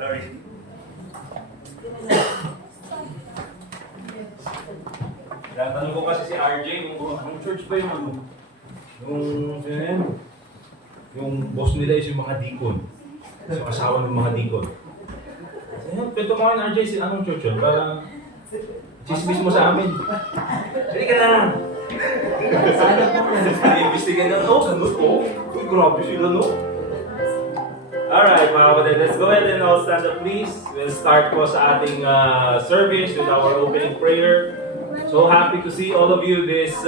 Sorry. Tinatanong ko kasi si RJ, yung church ba yung yung boss nila is yung mga deacon. Yung asawa ng mga deacon. Pwede mo RJ, anong church yun? Para chismis mo sa amin. Sige ka na! Iimbestigan na, ganun, Uy, grabe sila, no? Alright, mga kapatid, let's go ahead and all stand up, please. We'll start po sa ating service with our opening prayer. So happy to see all of you this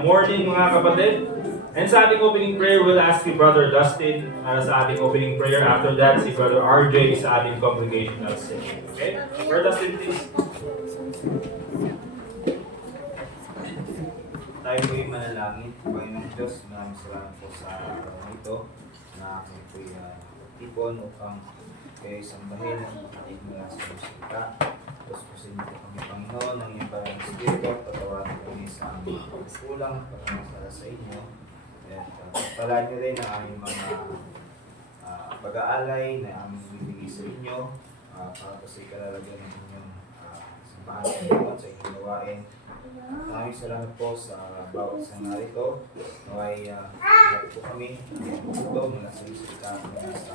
morning, mga kapatid. And sa ating opening prayer, we'll ask si Brother Dustin sa ating opening prayer. After that, si Brother RJ sa ating congregational session. Okay? Brother Dustin, please. Tayo po'y manalangin. Panginoong Diyos, maraming salamat po sa araw ito na kami po'y tipon upang kayo sambahin at ating mula sa musika. Tapos pusin po kami, Panginoon, ng iyong parang Espiritu, patawarin kami sa aming pagkulang, pagkamasala sa inyo. At pagpalaan niyo rin ang aming mga pag-aalay na aming bibigay sa inyo para po sa ikalalagyan ng inyong sambahan sa inyo at sa inyong gawain. Maraming salamat po sa bawat isang narito. Naway lahat po kami ito mula sa isita mula sa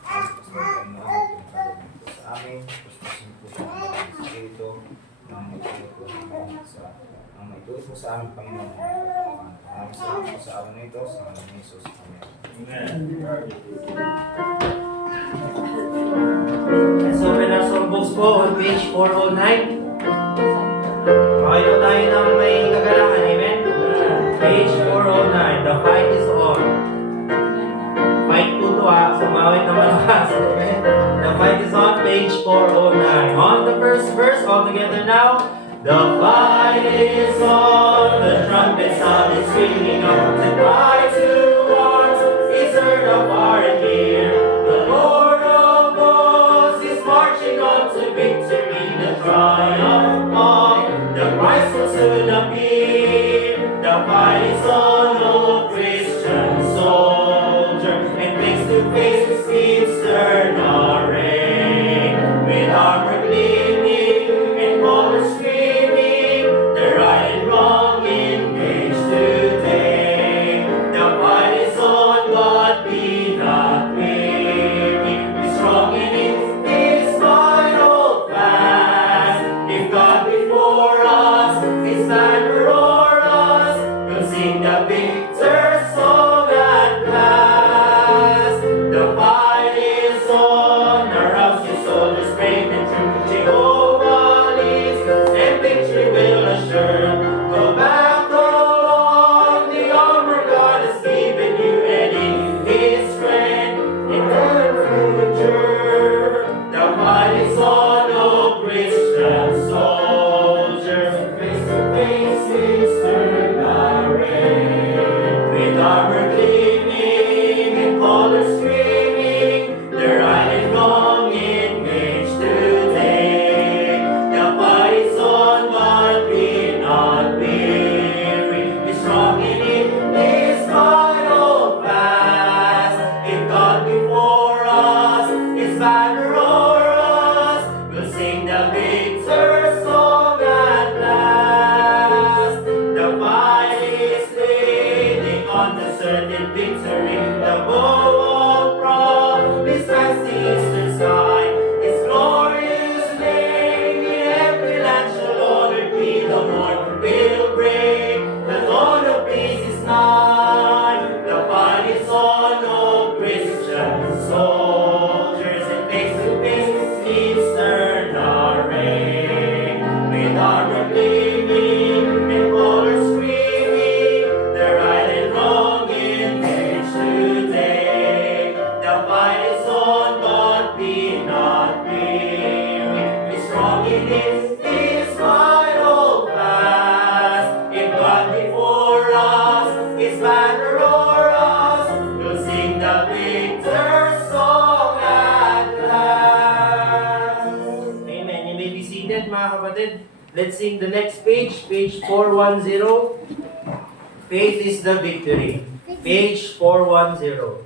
Pastor Panginoon at pinagkalagyan po sa amin. Pusin po siya ng mga Espiritu na maitulog po sa aming Panginoon. Maraming salamat po sa araw na ito sa ngalan ni Jesus. Amen. Let's open our songbooks po on page 409. Okay po tayo ng may kagalakan, amen? Page 409, the fight is on. Fight po to sumawit na malakas, amen? The fight is on, page 409. On the first verse, all together now. The fight is on, the trumpet sound is ringing out. The cry to arms is heard afar and near. The Lord of hosts is marching on to victory. The triumph of the Christ will soon appear. The fight is on, O Christian soldier, and face to face with steeds stern array. With armor gleaming and colors streaming, the right and wrong engaged today. The fight is on, but be not weary. Be strong in it, His might hold fast. If God before us, His banner o'er us, we'll sing the victor's song at last. The fight is on, arouse your soldiers brave and true. Jehovah leads, and victory will assure. Go battle on, the armor God has given you, and in His strength, eternal future. The fight is on, O Christian soldier, face to face is stern array. With armor gleaming and colors streaming, the right and wrong engaged today. The fight is on, but be not weary. Be strong in it, His might hold fast. If God before us, His banner o'er us, minute mga kapatid. Let's sing the next page, page 410. Faith is the victory. Page 410.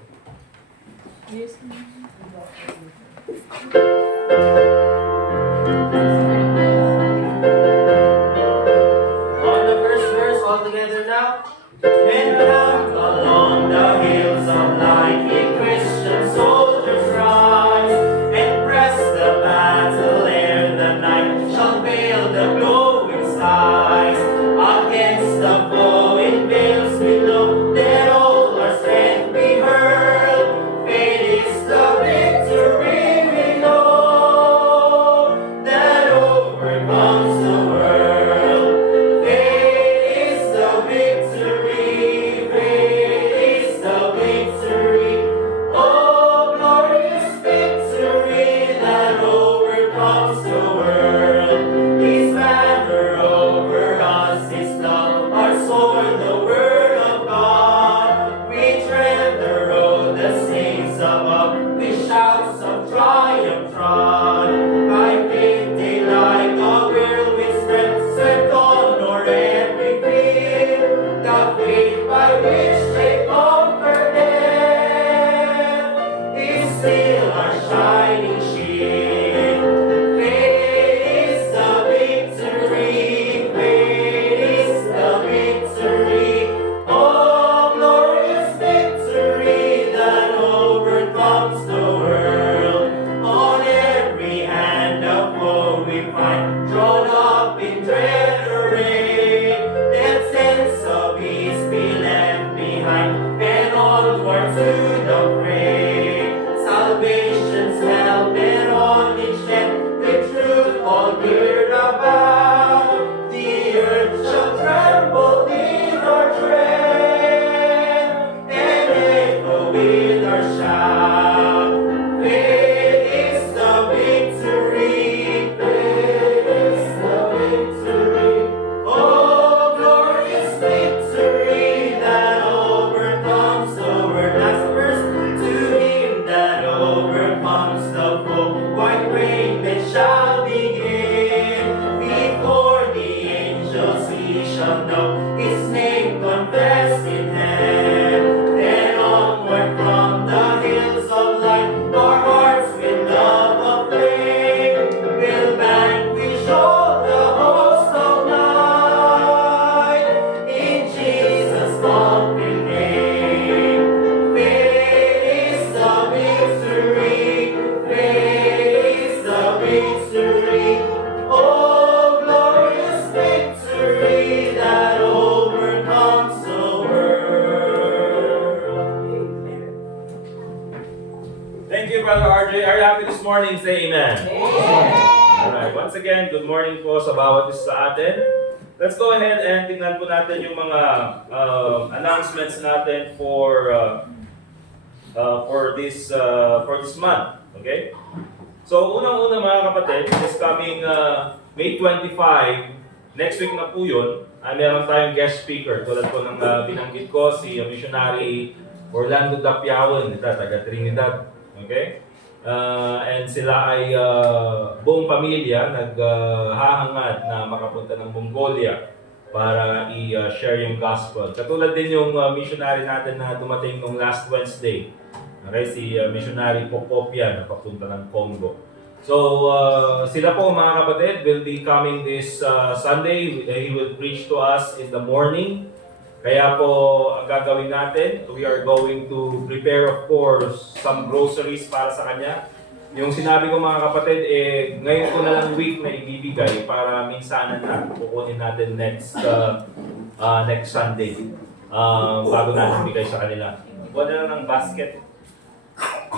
On the first verse, all together now. And out along the hills of light, ye Christian soldiers rise, and press the battle ere the night shall veil the glowing skies. Against the foe in veils below, let all our strength be hurled. Faith is the victory we know, that overcomes the world. Faith is the victory, faith is the victory. Oh, glorious victory that overcomes the world. His banner over us, His love, our sword, the word of God. We tread the road, the saints above, with shouts of triumph trod. By faith they like a whirlwind spread, swept on o'er every field. The faith by which they conquer death is still our shining shield. Faith is the victory, faith is the victory. Oh, glorious victory that overcomes the world. On every hand a foe we find, drawn up in dread array. That sense of ease be left behind, and onward to the fray. Salvation's helmet on each head, with truth all girt about. The earth shall tremble in our tread, and echo with our shout. Faith is the victory, faith is the victory. Oh, glorious victory that overcomes the world. Last verse. To Him that overcomes the foe, white raiment shall begin. Before the angels He shall know, His name confessed in heaven. Then onward from the hills of light, our hearts with love aflame, will vanquish all the hosts of night. In Jesus' conquering name, faith is the victory, faith is the victory. Oh, glorious victory that overcomes the world. Amen. Thank you, Brother RJ. Are you happy this morning? Say amen. Alright, once again, good morning po sa bawat isa sa atin. Let's go ahead and tingnan po natin yung mga announcements natin for this month. Okay? So, unang-una mga kapatid, this coming May 25, next week na po yun, meron tayong guest speaker. Tulad po ng binanggit ko, si missionary Orlando Dapiawan, taga Trinidad. Okay? And sila ay buong pamilya naghahangad na makapunta ng Mongolia para i-share yung gospel. Katulad din yung missionary natin na dumating nung last Wednesday. Okay, si missionary Pokopia na papunta ng Congo. So, sila po mga kapatid will be coming this Sunday. He will preach to us in the morning. Kaya po, ang gagawin natin, we are going to prepare of course some groceries para sa kanya. Yung sinabi ko mga kapatid, ngayon ko na lang week na ibibigay para minsanan na kukunin natin next Sunday bago natin bigay sa kanila. Kuha na lang ng basket,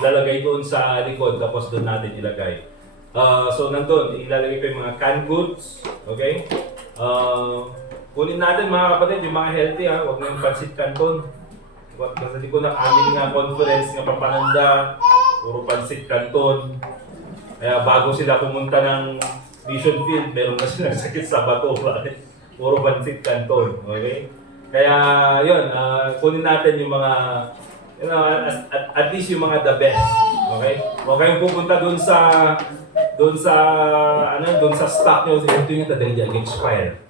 ilalagay doon sa likod tapos doon natin ilagay. So nandun, ilalagay ko yung mga canned goods, okay? Kunin natin mga kapatid, yung mga healthy huwag na yung pansit canton. Kasi ko na aming conference nga papananda, puro pansit canton. Kaya bago sila pumunta ng Vision Field, meron na silang sakit sa bato. Puro pansit canton, okay? Kaya yun, kunin natin yung mga, at least yung mga the best. Okay? Huwag kayong pupunta doon sa stock nyo. Ito yung tadali dyan, expire.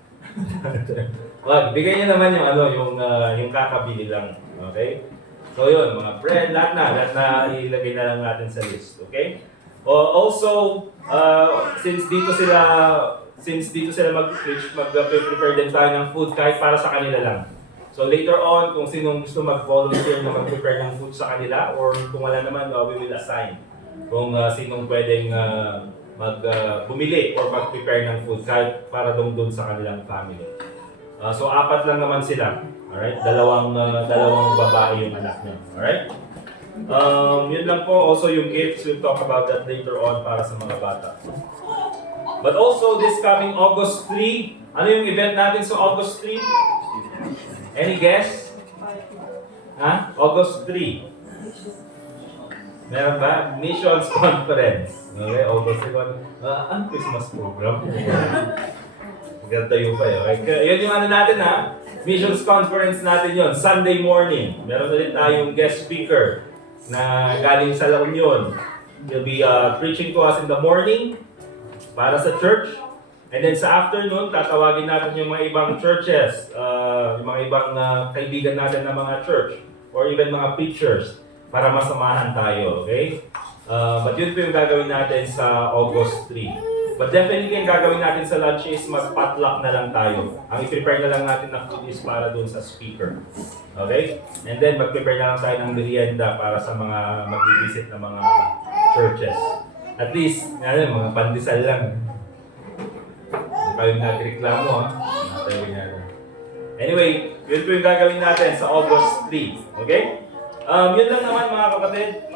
Wag, bigay niyo naman yung kakabili lang. Okay? So yun, mga bread, lahat na ilagay na lang natin sa list. Okay? Also, since dito sila mag-preach, mag-prepare din tayo ng food kahit para sa kanila lang. So later on, kung sinong gusto mag-volunteer na mag-prepare ng food sa kanila, or kung wala naman, we will assign kung sinong pwedeng bumili or mag-prepare ng food kahit para doon sa kanilang family. So 4 lang naman sila. Alright? Dalawang babae yung anak niya. Alright? Yun lang po. Also yung gifts, we'll talk about that later on para sa mga bata. But also this coming August 3, ano yung event natin sa August 3? Any guess? August 3. Meron ba? Missions Conference. Okay, August 3. Ang Christmas program. Ganda yung pa yun. Okay? Yun yung natin Missions Conference natin yon, Sunday morning. Meron ulit tayong guest speaker na galing sa La Union. He'll be preaching to us in the morning para sa church. And then sa afternoon, tatawagin natin yung mga ibang churches, yung mga ibang kaibigan natin na mga church, or even mga preachers, para masamahan tayo, okay? But yun po yung gagawin natin sa August 3. But definitely yung gagawin natin sa lunch is mag-potluck na lang tayo. Ang i-prepare na lang natin ng food is para dun sa speaker. Okay? And then mag-prepare na lang tayo ng merienda para sa mga mag-visit na mga churches. At least, mga pandesal lang. Hindi pa yung nagreklamo Anyway, yun po yung gagawin natin sa August 3. Okay? Yun lang naman mga kapatid.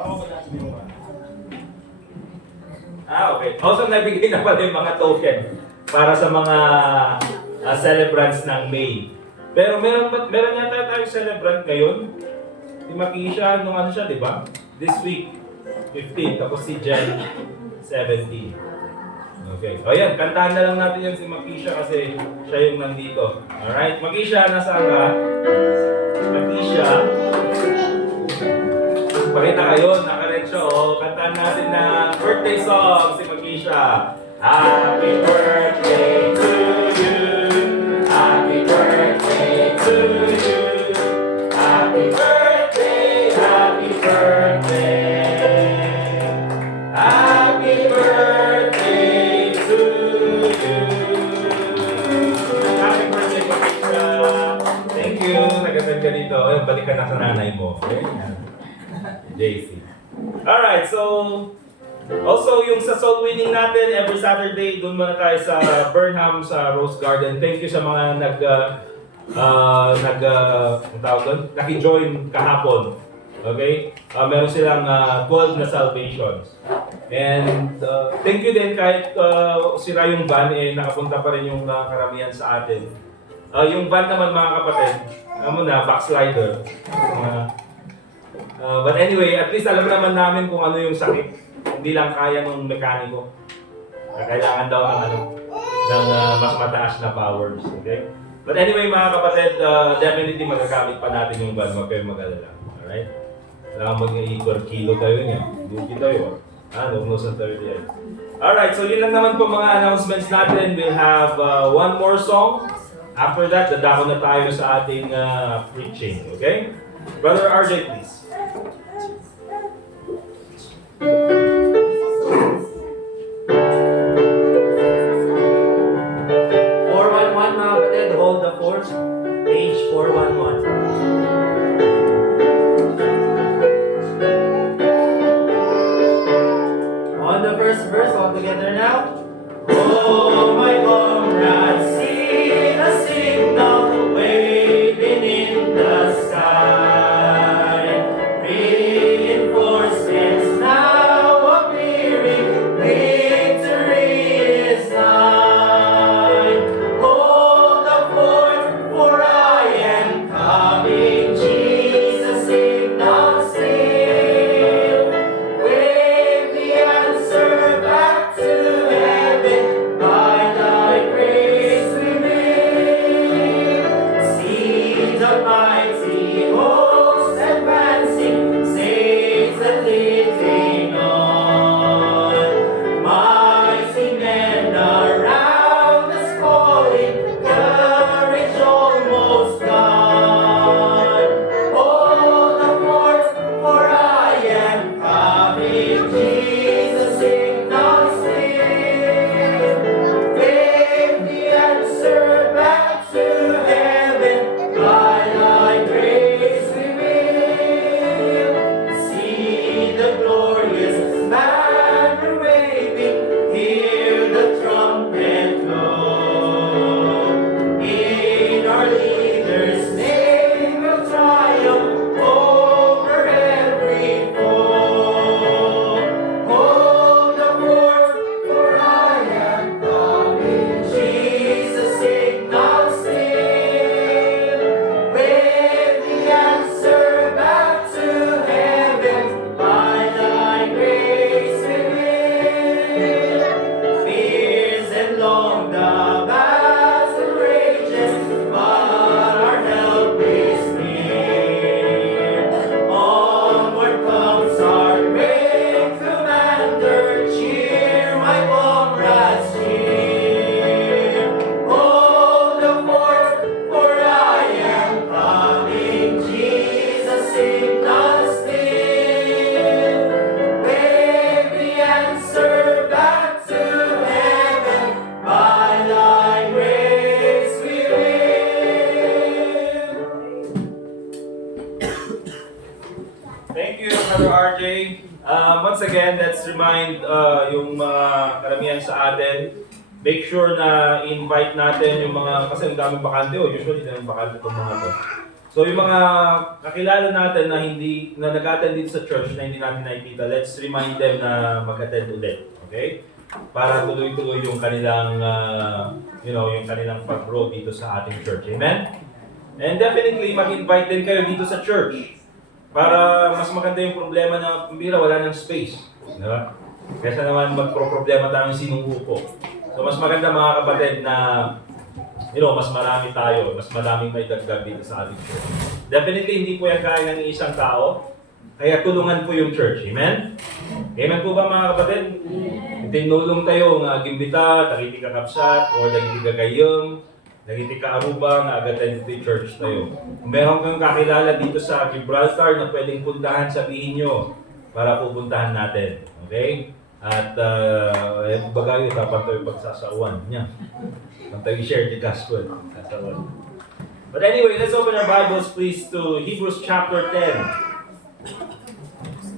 Okay. Also, nabigay na pala yung mga token para sa mga celebrants ng May. Pero meron yata tayong celebrant ngayon. Si Makisha, siya, di ba? This week, 15. Tapos si Jen, 17. Okay. O yan, kantahan na lang natin yan si Makisha kasi siya yung nandito. Alright, Makisha, nasaan ka? Makisha. Pakita kayo, naka-red siya. Kantahan natin na birthday song si Makisha. Happy birthday to you. Happy birthday to you. Happy birthday, happy birthday. Happy birthday to you. Happy birthday, Makisha. Thank you. Nag-attend ka dito. Balikan na sa nanay mo. Okay? JC. Alright, so also yung sa soul winning natin every Saturday, doon muna tayo sa Burnham sa Rose Garden. Thank you sa mga naki-join kahapon. Okay? Meron silang 12 na salvations. And thank you din kahit sira yung van, nakapunta pa rin yung karamihan sa atin. Yung van naman mga kapatid, backslider. But anyway, at least alam naman namin kung ano yung sakit. Hindi lang kaya ng mekaniko. Kailangan daw ng mas mataas na powers. Okay? But anyway mga kapatid, definitely magagamit pa natin yung van. Huwag kayong mag-alala. Alright? Kailangan mag-i-kilo tayo niya. Duty tayo. Nagnusan tayo diyan. Alright, so yun lang naman po mga announcements natin. We'll have one more song. After that, dadako na tayo sa ating preaching. Okay? Brother RJ, please. 411 mga kapatid, hold the fort, page 411. On the first verse, all together now. Oh, my comrades, see the signal waving in the sky. Reinforcements now sa atin. Make sure na invite natin yung mga, kasi ang daming bakante, usually daming bakante itong mga to. So yung mga kakilala natin na na nag-attend dito sa church na hindi natin nakikita, let's remind them na mag-attend ulit. Okay? Para tuloy-tuloy yung kanilang, yung kanilang pag-grow dito sa ating church. Amen? And definitely, mag-invite din kayo dito sa church. Para mas maganda yung problema na kumbira, wala ng space. Diba? Kesa naman magpro-problema tayong sinuupo. So mas maganda mga kapatid na mas marami tayo, mas maraming may dagdag dito sa ating church. Definitely, hindi po yan kaya ng isang tao. Kaya tulungan po yung church. Amen? Amen po ba mga kapatid? Tinulong tayo ng gimbita, tagiti ka kapsat, o tagiti ka gayong, tagiti ka aruba, nga agad tayo dito church tayo. Kung meron kang kakilala dito sa Gibraltar na pwedeng puntahan, sabihin nyo para pupuntahan natin. Okay? At bagay dapat tayo pagsasauan niya. Kung tayo share the gospel. Sasauan. But anyway, let's open our Bibles please to Hebrews chapter 10.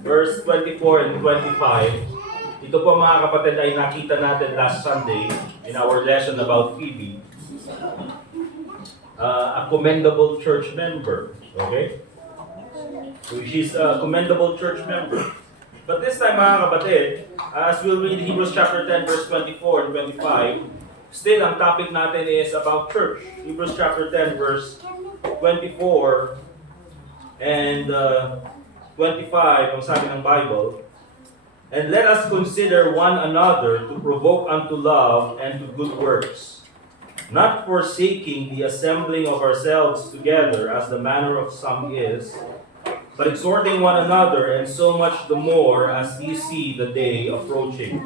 Verse 24 and 25. Ito po mga kapatid ay nakita natin last Sunday in our lesson about Phoebe. A commendable church member. Okay? So she's a commendable church member. But this time mga kapatid, as we'll read Hebrews chapter 10 verse 24 and 25, still ang topic natin is about church. Hebrews chapter 10 verse 24 and 25, ang sabi ng Bible, and let us consider one another to provoke unto love and to good works, not forsaking the assembling of ourselves together as the manner of some is, but exhorting one another, and so much the more as ye see the day approaching.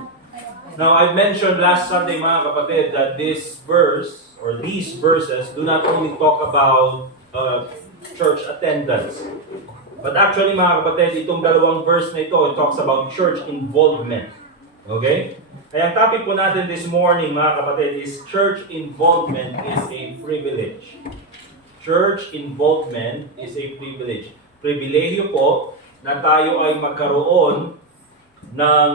Now, I mentioned last Sunday, mga kapatid, that this verse, or these verses, do not only talk about church attendance. But actually, mga kapatid, itong dalawang verse na ito, it talks about church involvement. Okay? Kaya ang topic po natin this morning, mga kapatid, is church involvement is a privilege. Church involvement is a privilege. Pribilehyo po na tayo ay magkaroon ng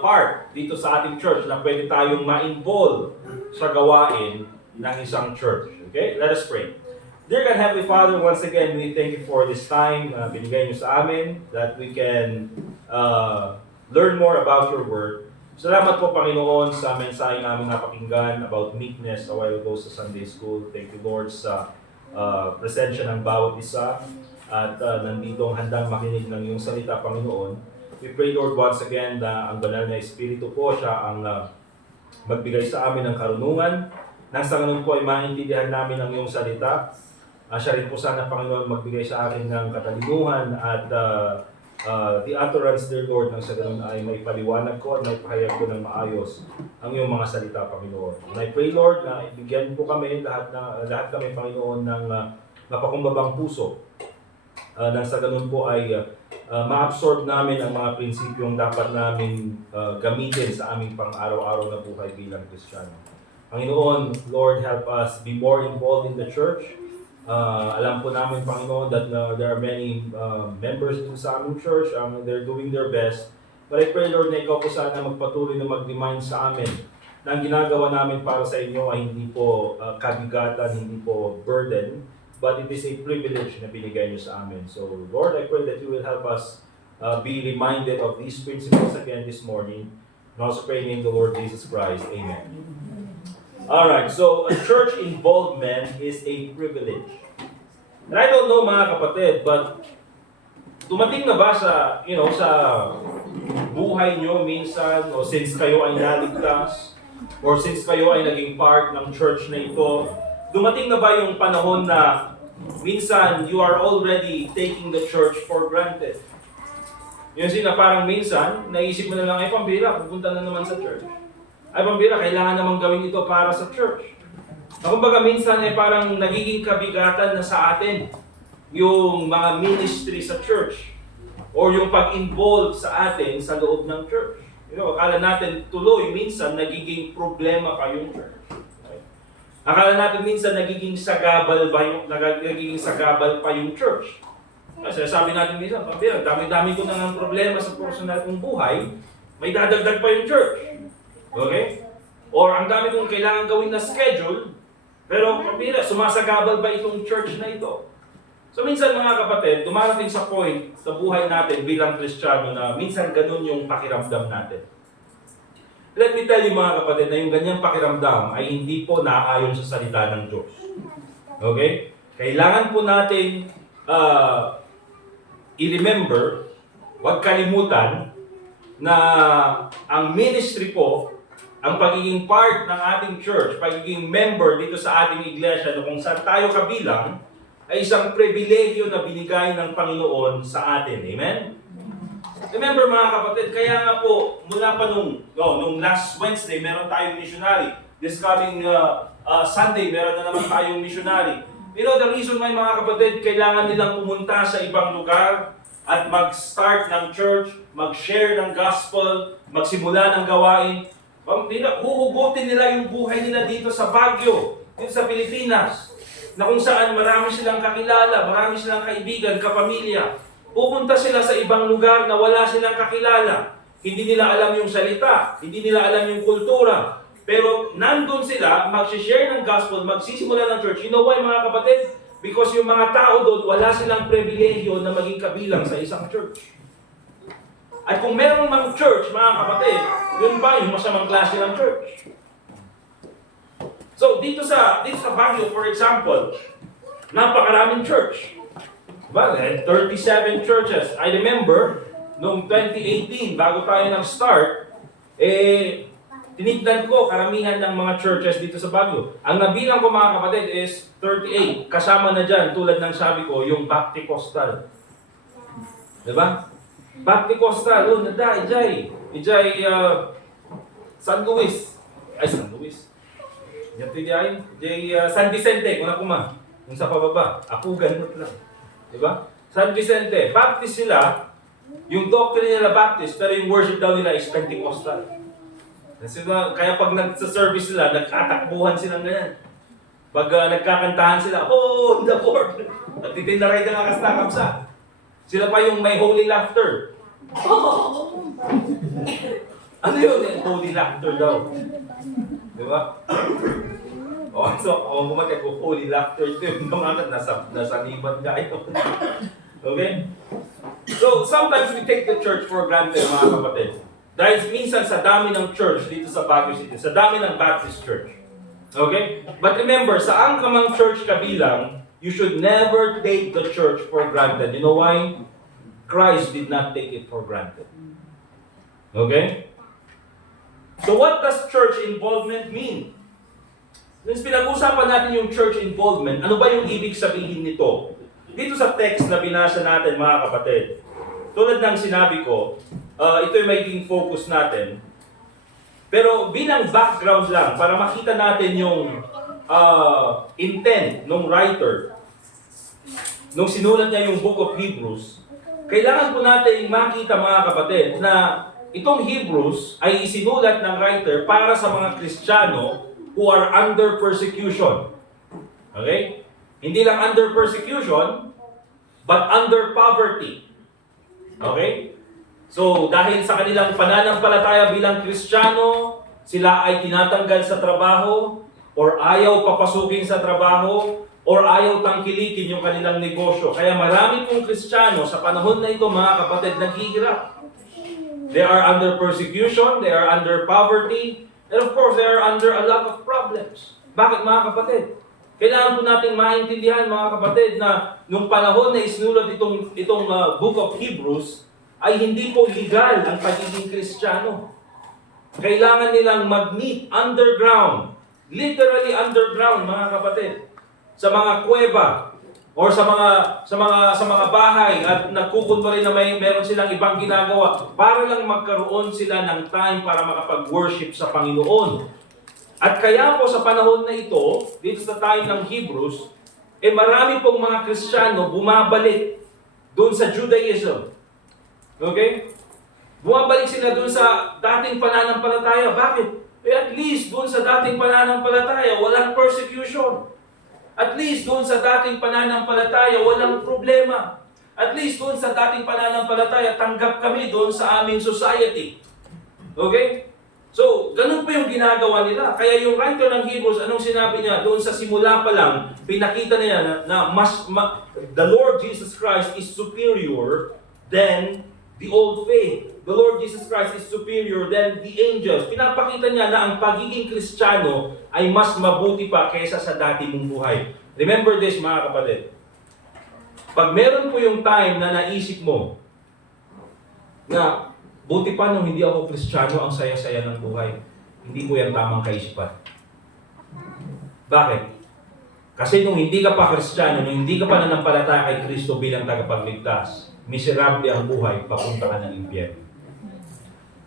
part dito sa ating church na pwede tayong ma-involve sa gawain ng isang church. Okay? Let us pray. Dear God, Heavenly Father, once again, we thank you for this time binigay niyo sa amin that we can learn more about your word. Salamat po, Panginoon, sa mensahe namin napakinggan about meekness a while ago sa Sunday School. Thank you, Lord, sa presensya ng bawat isa at nandito ang handang makinig ng iyong salita, Panginoon. We pray, Lord, once again na ang banal na Espiritu po siya ang magbigay sa amin ng karunungan. Nang sa ganun po ay maintindihan namin ang iyong salita. Siya rin po sana, Panginoon, magbigay sa akin ng katalinuhan at the utterance, dear Lord, nang sa ganun ay may paliwanag ko at may pahayag ko ng maayos ang iyong mga salita, Panginoon. And I pray, Lord, na ibigyan po kami, lahat kami, Panginoon, ng mapakumbabang puso. Nang sa ganun po ay ma-absorb namin ang mga prinsipyong dapat namin gamitin sa aming pang-araw-araw na buhay bilang Kristiyano. Panginoon, Lord, help us be more involved in the church. Alam po namin, Panginoon, that there are many members sa aming church. They're doing their best. But I pray, Lord, na ikaw po sana magpatuloy na mag-remind sa amin na ang ginagawa namin para sa inyo ay hindi po kabigatan, hindi po burden, but it is a privilege na binigay niyo sa amin. So, Lord, I pray that you will help us be reminded of these principles again this morning. And also pray in the Lord Jesus Christ. Amen. Alright, so church involvement is a privilege. And I don't know, mga kapatid, but dumating na ba sa, sa buhay nyo minsan, o since kayo ay naligtas, or since kayo ay naging part ng church na ito, dumating na ba yung panahon na minsan you are already taking the church for granted? Yung na parang minsan, naisip mo na lang, ay pambira, pupunta na naman sa church. Ay pambira, kailangan namang gawin ito para sa church. Na kumbaga minsan ay parang nagiging kabigatan na sa atin yung mga ministry sa church or yung pag-involve sa atin sa loob ng church. Akala natin tuloy, minsan nagiging problema pa yung church. Akala natin minsan nagiging sagabal pa yung church. Kasi sabi natin minsan, dami-dami ko na ng problema sa personal kong buhay, may dadagdag pa yung church. Okay? Or ang dami kong kailangan gawin na schedule, pero kapila, sumasagabal ba itong church na ito? So minsan mga kapatid, dumarating sa point sa buhay natin bilang Kristiyano na minsan ganun yung pakiramdam natin. Let me tell you mga kapatid na yung ganyang pakiramdam ay hindi po naaayon sa salita ng Diyos. Okay? Kailangan po natin i-remember, huwag kalimutan, na ang ministry po, ang pagiging part ng ating church, pagiging member dito sa ating iglesia, kung saan tayo kabilang, ay isang pribilehyo na binigay ng Panginoon sa atin. Amen? Remember mga kapatid, kaya nga po, mula pa nung last Wednesday, meron tayong missionary. This coming Sunday, meron na naman tayong missionary. You know, the reason why mga kapatid, kailangan nilang pumunta sa ibang lugar at mag-start ng church, mag-share ng gospel, magsimula ng gawain. Huhugutin nila yung buhay nila dito sa Baguio, dito sa Pilipinas, na kung saan marami silang kakilala, marami silang kaibigan, kapamilya. Pupunta sila sa ibang lugar na wala silang kakilala. Hindi nila alam yung salita, hindi nila alam yung kultura. Pero nandun sila, mag-share ng gospel, magsisimula ng church. You know why mga kapatid? Because yung mga tao doon, wala silang pribilehyo na maging kabilang sa isang church. At kung meron mang church, mga kapatid, yun pa yung masamang klase ng church. So, dito sa Baguio, for example, napakaraming church. Well, 37 churches. I remember, noong 2018, bago tayo nag-start, tinignan ko karamihan ng mga churches dito sa Baguio. Ang nabilang ko mga kapatid is 38. Kasama na dyan, tulad ng sabi ko, yung Baptist-Costal. Diba? Baptist-Costal, Ijay, San Luis. Ay, San Luis. San Vicente, kung ako yung sa pababa. Ako ganun lang. Diba? San Vicente, Baptist sila, yung doctrine nila Baptist, pero yung worship daw nila is Pentecostal. Kaya pag nagsa-service sila, nagkatakbuhan silang ganyan. Pag nagkakantahan sila, oh, the Lord! Nagtitindaray na nga kastakapsa. Sila pa yung may holy laughter. Ano yun? Holy laughter daw. Diba? So, kung kumatay ko, holy laughter ito yung mga nasa liban nga ito. Okay? So, sometimes we take the church for granted, mga kapatid. Dahil minsan sa dami ng church dito sa Baguio City, sa dami ng Baptist church. Okay? But remember, saan ka mang church kabilang, you should never take the church for granted. You know why? Christ did not take it for granted. Okay? So what does church involvement mean? Since pinag-usapan natin yung church involvement, ano ba yung ibig sabihin nito? Dito sa text na binasa natin, mga kapatid, tulad ng sinabi ko, ito yung magiging focus natin. Pero bilang background lang, para makita natin yung intent ng writer, nung sinulat niya yung Book of Hebrews, kailangan po natin makita, mga kapatid, na itong Hebrews ay isinulat ng writer para sa mga Kristiyano who are under persecution. Okay? Hindi lang under persecution, but under poverty. Okay? So, dahil sa kanilang pananampalataya bilang Kristiyano, sila ay tinatanggal sa trabaho, or ayaw papasukin sa trabaho, or ayaw tangkilikin yung kanilang negosyo. Kaya marami pong Kristiyano sa panahon na ito, mga kapatid, naghihirap. They are under persecution, they are under poverty, and of course, they are under a lot of problems. Bakit, mga kapatid? Kailangan po natin maintindihan, mga kapatid, na nung panahon na isinulat itong Book of Hebrews, ay hindi po legal ang pagiging Kristiyano. Kailangan nilang mag-meet underground, literally underground, mga kapatid, sa mga kuweba, or sa mga bahay at nagkukunwari na meron silang ibang ginagawa para lang magkaroon sila ng time para makapag-worship sa Panginoon. At kaya po sa panahon na ito, dito sa time ng Hebrews, marami pong mga Kristiyano bumabalik doon sa Judaism. Okay? Bumabalik sila doon sa dating pananampalataya. Bakit? At least doon sa dating pananampalataya, walang persecution. At least doon sa dating pananampalataya, walang problema. At least doon sa dating pananampalataya, tanggap kami doon sa aming society. Okay? So, ganun po yung ginagawa nila. Kaya yung writer ng Hebrews, anong sinabi niya? Doon sa simula pa lang, pinakita niya na the Lord Jesus Christ is superior than the old faith. The Lord Jesus Christ is superior than the angels. Pinapakita niya na ang pagiging Kristiyano ay mas mabuti pa kaysa sa dati mong buhay. Remember this, mga kapatid. Pag meron po yung time na naisip mo na buti pa nung hindi ako Kristiyano, ang saya-saya ng buhay, hindi po yan tamang kaisipan. Bakit? Kasi nung hindi ka pa Kristiyano, nung hindi ka pa nanampalataya kay Kristo bilang tagapagligtas, miserable ang buhay, papunta ka ng impyerno.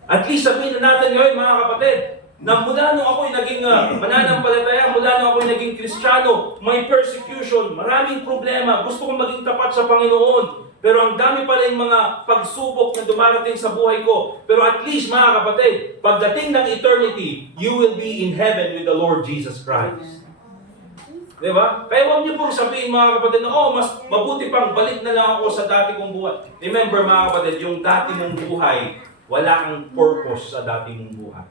At least sabihin na natin ngayon, mga kapatid, na mula nung ako'y naging mananampalataya, mula nung ako'y naging Kristiyano, may persecution, maraming problema, gusto kong maging tapat sa Panginoon. Pero ang dami pa rin mga pagsubok na dumarating sa buhay ko. Pero at least, mga kapatid, pagdating ng eternity, you will be in heaven with the Lord Jesus Christ. Diba? Kaya huwag niyo pong sabihin, mga kapatid, na mas mabuti pang balik na lang ako sa dati kong buhay. Remember, mga kapatid, yung dati mong buhay, wala kang purpose sa dati mong buhay.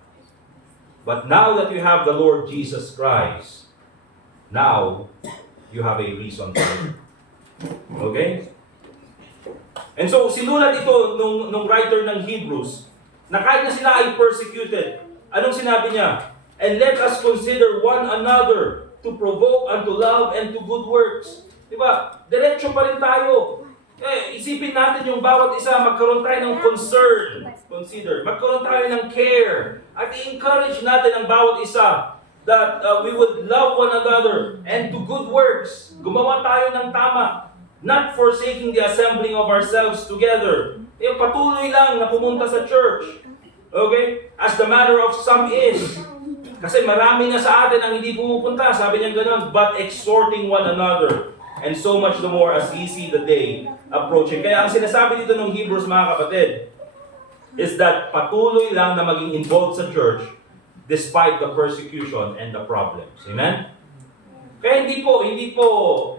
But now that you have the Lord Jesus Christ, now you have a reason for it. Okay? And so, sinulat ito nung writer ng Hebrews, na kahit na sila ay persecuted, anong sinabi niya? And let us consider one another to provoke unto love and to good works. Diba? Diretso pa rin tayo. Isipin natin yung bawat isa, magkaroon tayo ng concern. Consider. Magkaroon tayo ng care. At i-encourage natin ang bawat isa that we would love one another and to good works. Gumawa tayo ng tama. Not forsaking the assembling of ourselves together. Patuloy lang na pumunta sa church. Okay? As the matter of some is. Kasi marami na sa atin ang hindi pumupunta. Sabi niya gano'n, but exhorting one another. And so much the more as ye see the day approaching. Kaya ang sinasabi dito ng Hebrews, mga kapatid, is that patuloy lang na maging involved sa church despite the persecution and the problems. Amen? Kaya hindi po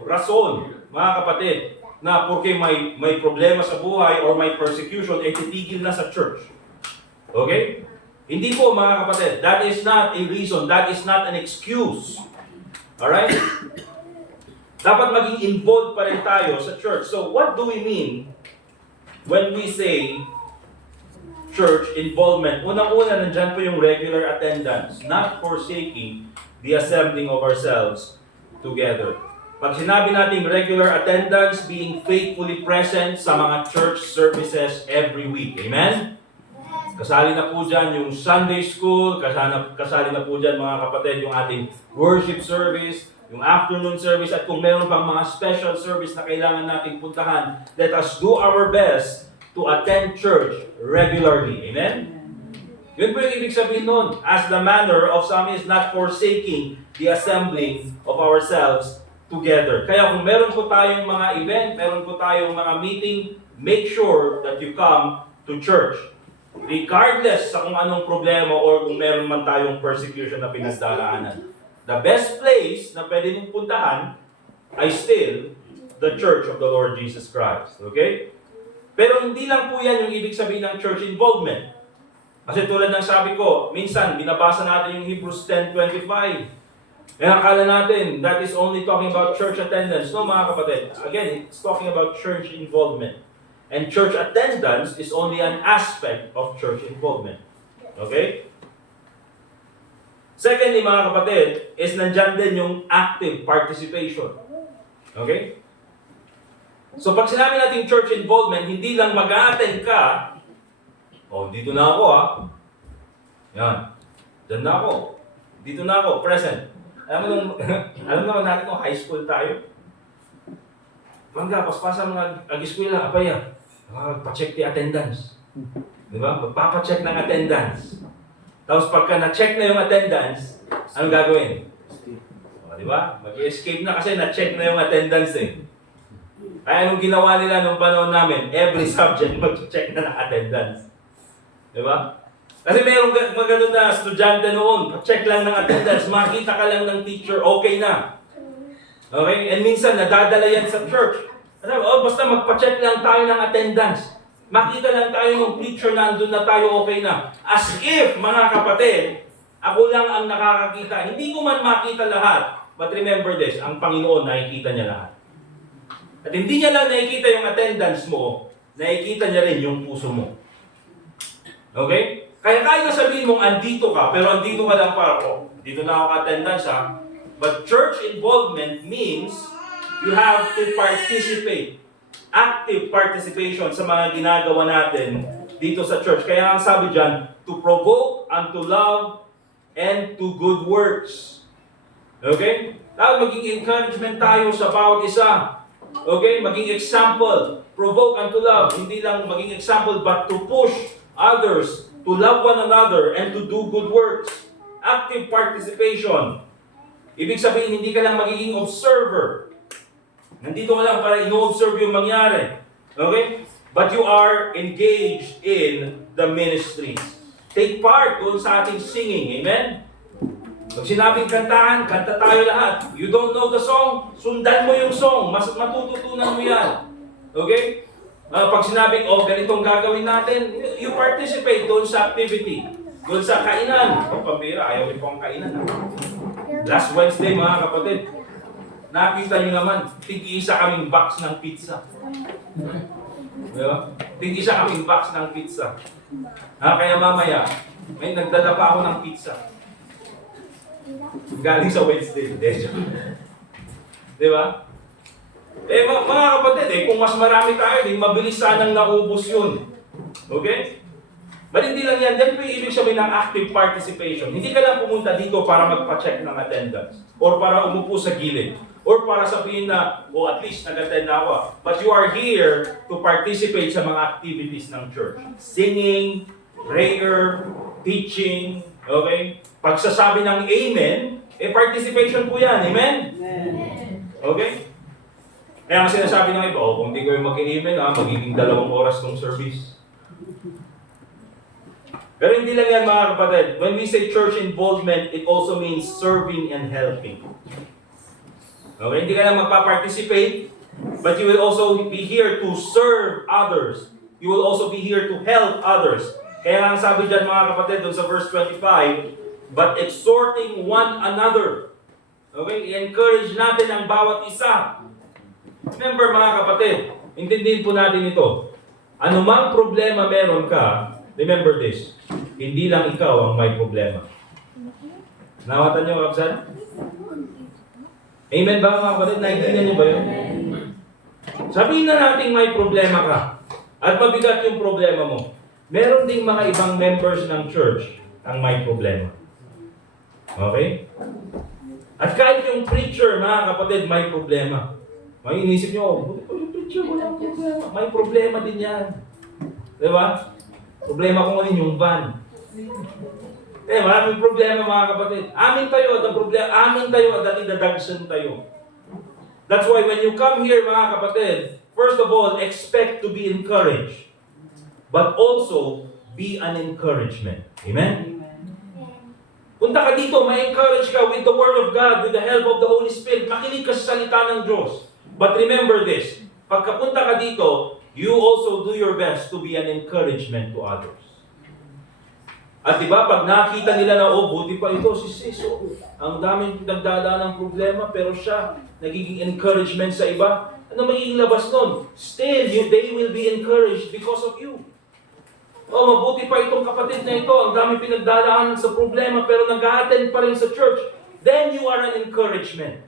rason, mga kapatid, na porque may problema sa buhay or may persecution, titigil na sa church. Okay? Hindi po, mga kapatid. That is not a reason. That is not an excuse. Alright? Dapat maging involved pa rin tayo sa church. So, what do we mean when we say church involvement? Unang-una, nandyan po yung regular attendance, not forsaking the assembling of ourselves together. Pag sinabi natin regular attendance, being faithfully present sa mga church services every week. Amen? Kasali na po dyan yung Sunday school, kasali na po dyan, mga kapatid, yung ating worship service, yung afternoon service, at kung meron pang mga special service na kailangan nating puntahan, let us do our best to attend church regularly. Amen? Yun po yung ibig sabihin nun. As the manner of some is not forsaking the assembling of ourselves together. Kaya kung meron po tayong mga event, meron po tayong mga meeting, make sure that you come to church. Regardless sa kung anong problema or kung meron man tayong persecution na pinagdaraanan. The best place na pwede mong puntahan ay still the church of the Lord Jesus Christ. Okay? Pero hindi lang po yan yung ibig sabihin ng church involvement. Kasi tulad ng sabi ko, minsan binabasa natin yung Hebrews 10:25. Kaya akala natin that is only talking about church attendance. No, mga kapatid. Again, it's talking about church involvement. And church attendance is only an aspect of church involvement. Okay? Secondly, mga kapatid, is nandyan din yung active participation. Okay? So pag sinabi natin church involvement, hindi lang mag-a-attend ka, dito na ako Yan. Diyan na ako. Dito na ako, present. Alam naman natin kung high school tayo. Mangga, paspasa mga ag-eskwela, apaya. Magpa-check the attendance. Diba? Magpapacheck ng attendance. Tapos pagka na-check na yung attendance, anong gagawin? Diba? Mag-escape na kasi na-check na yung attendance Kaya anong ginawa nila nung panahon namin? Every subject mag-check na ng attendance. Diba? Kasi mayroong magano na estudyante noon, check lang ng attendance, makita ka lang ng teacher, okay na. Okay? And minsan nadadala yan sa church. Basta magpa-check lang tayo ng attendance. Makita lang tayo ng picture na andun na tayo okay na. As if, mga kapatid, ako lang ang nakakakita. Hindi ko man makita lahat. But remember this, ang Panginoon nakikita niya lahat. At hindi niya lang nakikita yung attendance mo, nakikita niya rin yung puso mo. Okay? Kaya kahit na sabihin mong andito ka, pero andito ka lang para, dito na ako ka-attendance ha. But church involvement means you have to participate. Active participation sa mga ginagawa natin dito sa church. Kaya ang sabi dyan, to provoke unto love and to good works. Okay? Dapat maging encouragement tayo sa bawat isa. Okay? Maging example. Provoke unto love. Hindi lang maging example, but to push others to love one another and to do good works. Active participation. Ibig sabihin, hindi ka lang magiging observer. Nandito ka lang para ino-observe yung mangyari. Okay? But you are engaged in the ministries. Take part doon sa ating singing. Amen? Pag sinabing kantahan, kanta tayo lahat. You don't know the song, sundan mo yung song. Mas matututunan mo yan. Okay? Pag sinabing, ganitong gagawin natin, you participate doon sa activity. Doon sa kainan. Pambira, ayaw rin po ang kainan. Last Wednesday, mga kapatid, nakita nyo naman, tig-isa kaming box ng pizza. Diba? Tig-isa kaming box ng pizza. Kaya mamaya, may nagdala pa ako ng pizza. Galing sa Wednesday. Di ba? Mga kapatid, kung mas marami tayo, mabilis sanang naubos yun. Okay? But hindi lang yan. Then ibig sabihin ng active participation. Hindi ka lang pumunta dito para magpa-check ng attendance. Or para umupo sa gilid. Or para sabihin na, at least nag-attend na ako. But you are here to participate sa mga activities ng church. Singing, prayer, teaching, okay? Pagsasabi ng amen, participation po yan. Amen? Okay? Kaya ang sinasabi ng iba, kung hindi kayo mag-amen, magiging 2 oras ng service. Pero hindi lang yan, mga kapatid. When we say church involvement, it also means serving and helping. Okay? Hindi ka lang magpa-participate, but you will also be here to serve others. You will also be here to help others. Kaya ang sabi dyan, mga kapatid, dun sa verse 25, but exhorting one another. Okay? I-encourage natin ang bawat isa. Remember, mga kapatid, intindihin po natin ito. Anumang problema meron ka, remember this, hindi lang ikaw ang may problema. Nawatan niyo, Kapsan? Amen ba, mga kapatid? Naintindihan niyo ba yun? Sabihin na natin may problema ka at mabigat yung problema mo. Meron ding mga ibang members ng church ang may problema. Okay? At kahit yung preacher, mga kapatid, may problema. May inisip nyo, yung preacher, walang problema. May problema din yan. Diba? Problema ko ngayon yung van. Maraming problema, mga kapatid. Amin tayo at ang problema, amin tayo at idadagsan tayo. That's why when you come here, mga kapatid, first of all, expect to be encouraged. But also, be an encouragement. Amen? Punta ka dito, ma-encourage ka with the Word of God, with the help of the Holy Spirit. Makinig ka sa salita ng Diyos. But remember this, pagkapunta ka dito, you also do your best to be an encouragement to others. At diba, pag nakita nila na, buti pa ito, si Sis, ang daming nagdadaan ng problema, pero siya, nagiging encouragement sa iba. Ano magiging labas nun? Still, they will be encouraged because of you. Mabuti pa itong kapatid na ito, ang dami pinagdadaanan sa problema, pero nag-a-attend pa rin sa church. Then you are an encouragement.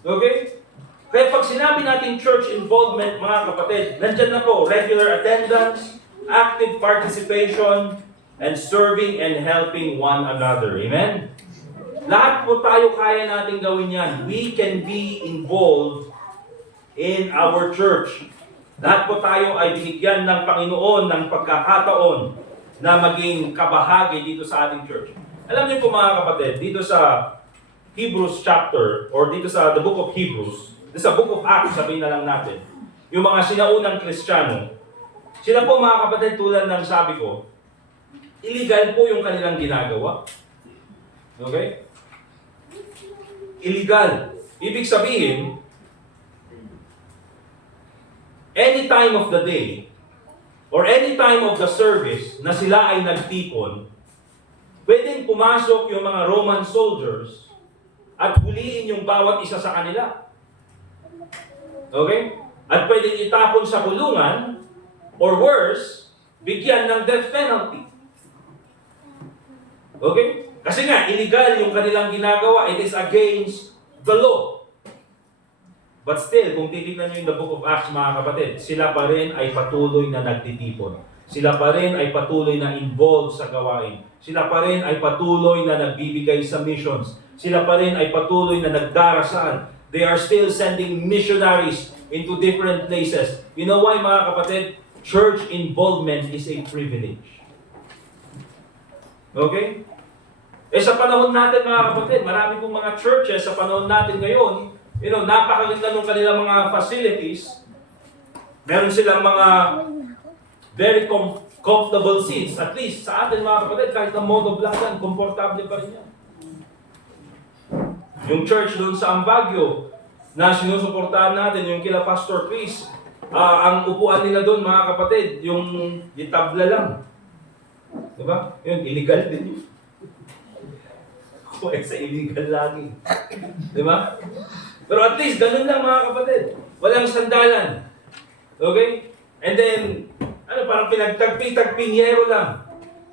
Okay? Kaya pag sinabi natin church involvement, mga kapatid, nandyan na po, regular attendance, active participation, and serving and helping one another. Amen? Lahat po tayo kaya natin gawin yan. We can be involved in our church. Lahat po tayo ay binigyan ng Panginoon ng pagkakataon na maging kabahagi dito sa ating church. Alam niyo po, mga kapatid, dito sa Hebrews chapter, or dito sa the book of Hebrews, dito sa book of Acts, sabihin na lang natin, yung mga sinaunang Kristiyano, sila po, mga kapatid, tulad ng sabi ko, illegal po yung kanilang ginagawa. Okay? Illegal. Ibig sabihin, any time of the day, or any time of the service na sila ay nagtipon, pwedeng pumasok yung mga Roman soldiers at huliin yung bawat isa sa kanila. Okay? At pwedeng itapon sa kulungan, or worse, bigyan ng death penalty. Okay? Kasi nga, illegal yung kanilang ginagawa. It is against the law. But still, kung titignan nyo yung the book of Acts, mga kapatid, sila pa rin ay patuloy na nagtitipon. Sila pa rin ay patuloy na involved sa gawain. Sila pa rin ay patuloy na nagbibigay sa missions. Sila pa rin ay patuloy na nagdarasal. They are still sending missionaries into different places. You know why, mga kapatid? Church involvement is a privilege. Okay? Sa panahon natin, mga kapatid, marami pong mga churches sa panahon natin ngayon, napakaganda ng kanilang mga facilities. Meron silang mga very comfortable seats. At least sa atin, mga kapatid, kahit na modo black yan, komportable pa rin yan. Yung church doon sa Ambagyo na sinusuportahan natin, yung kila Pastor Chris, ang upuan nila doon, mga kapatid, yung tabla lang. Diba? Yun, illegal din yun. Kung sa illegal lagi. Diba? Pero at least, ganun lang, mga kapatid. Walang sandalan. Okay? And then, parang pinagtagpi-tagpinyero lang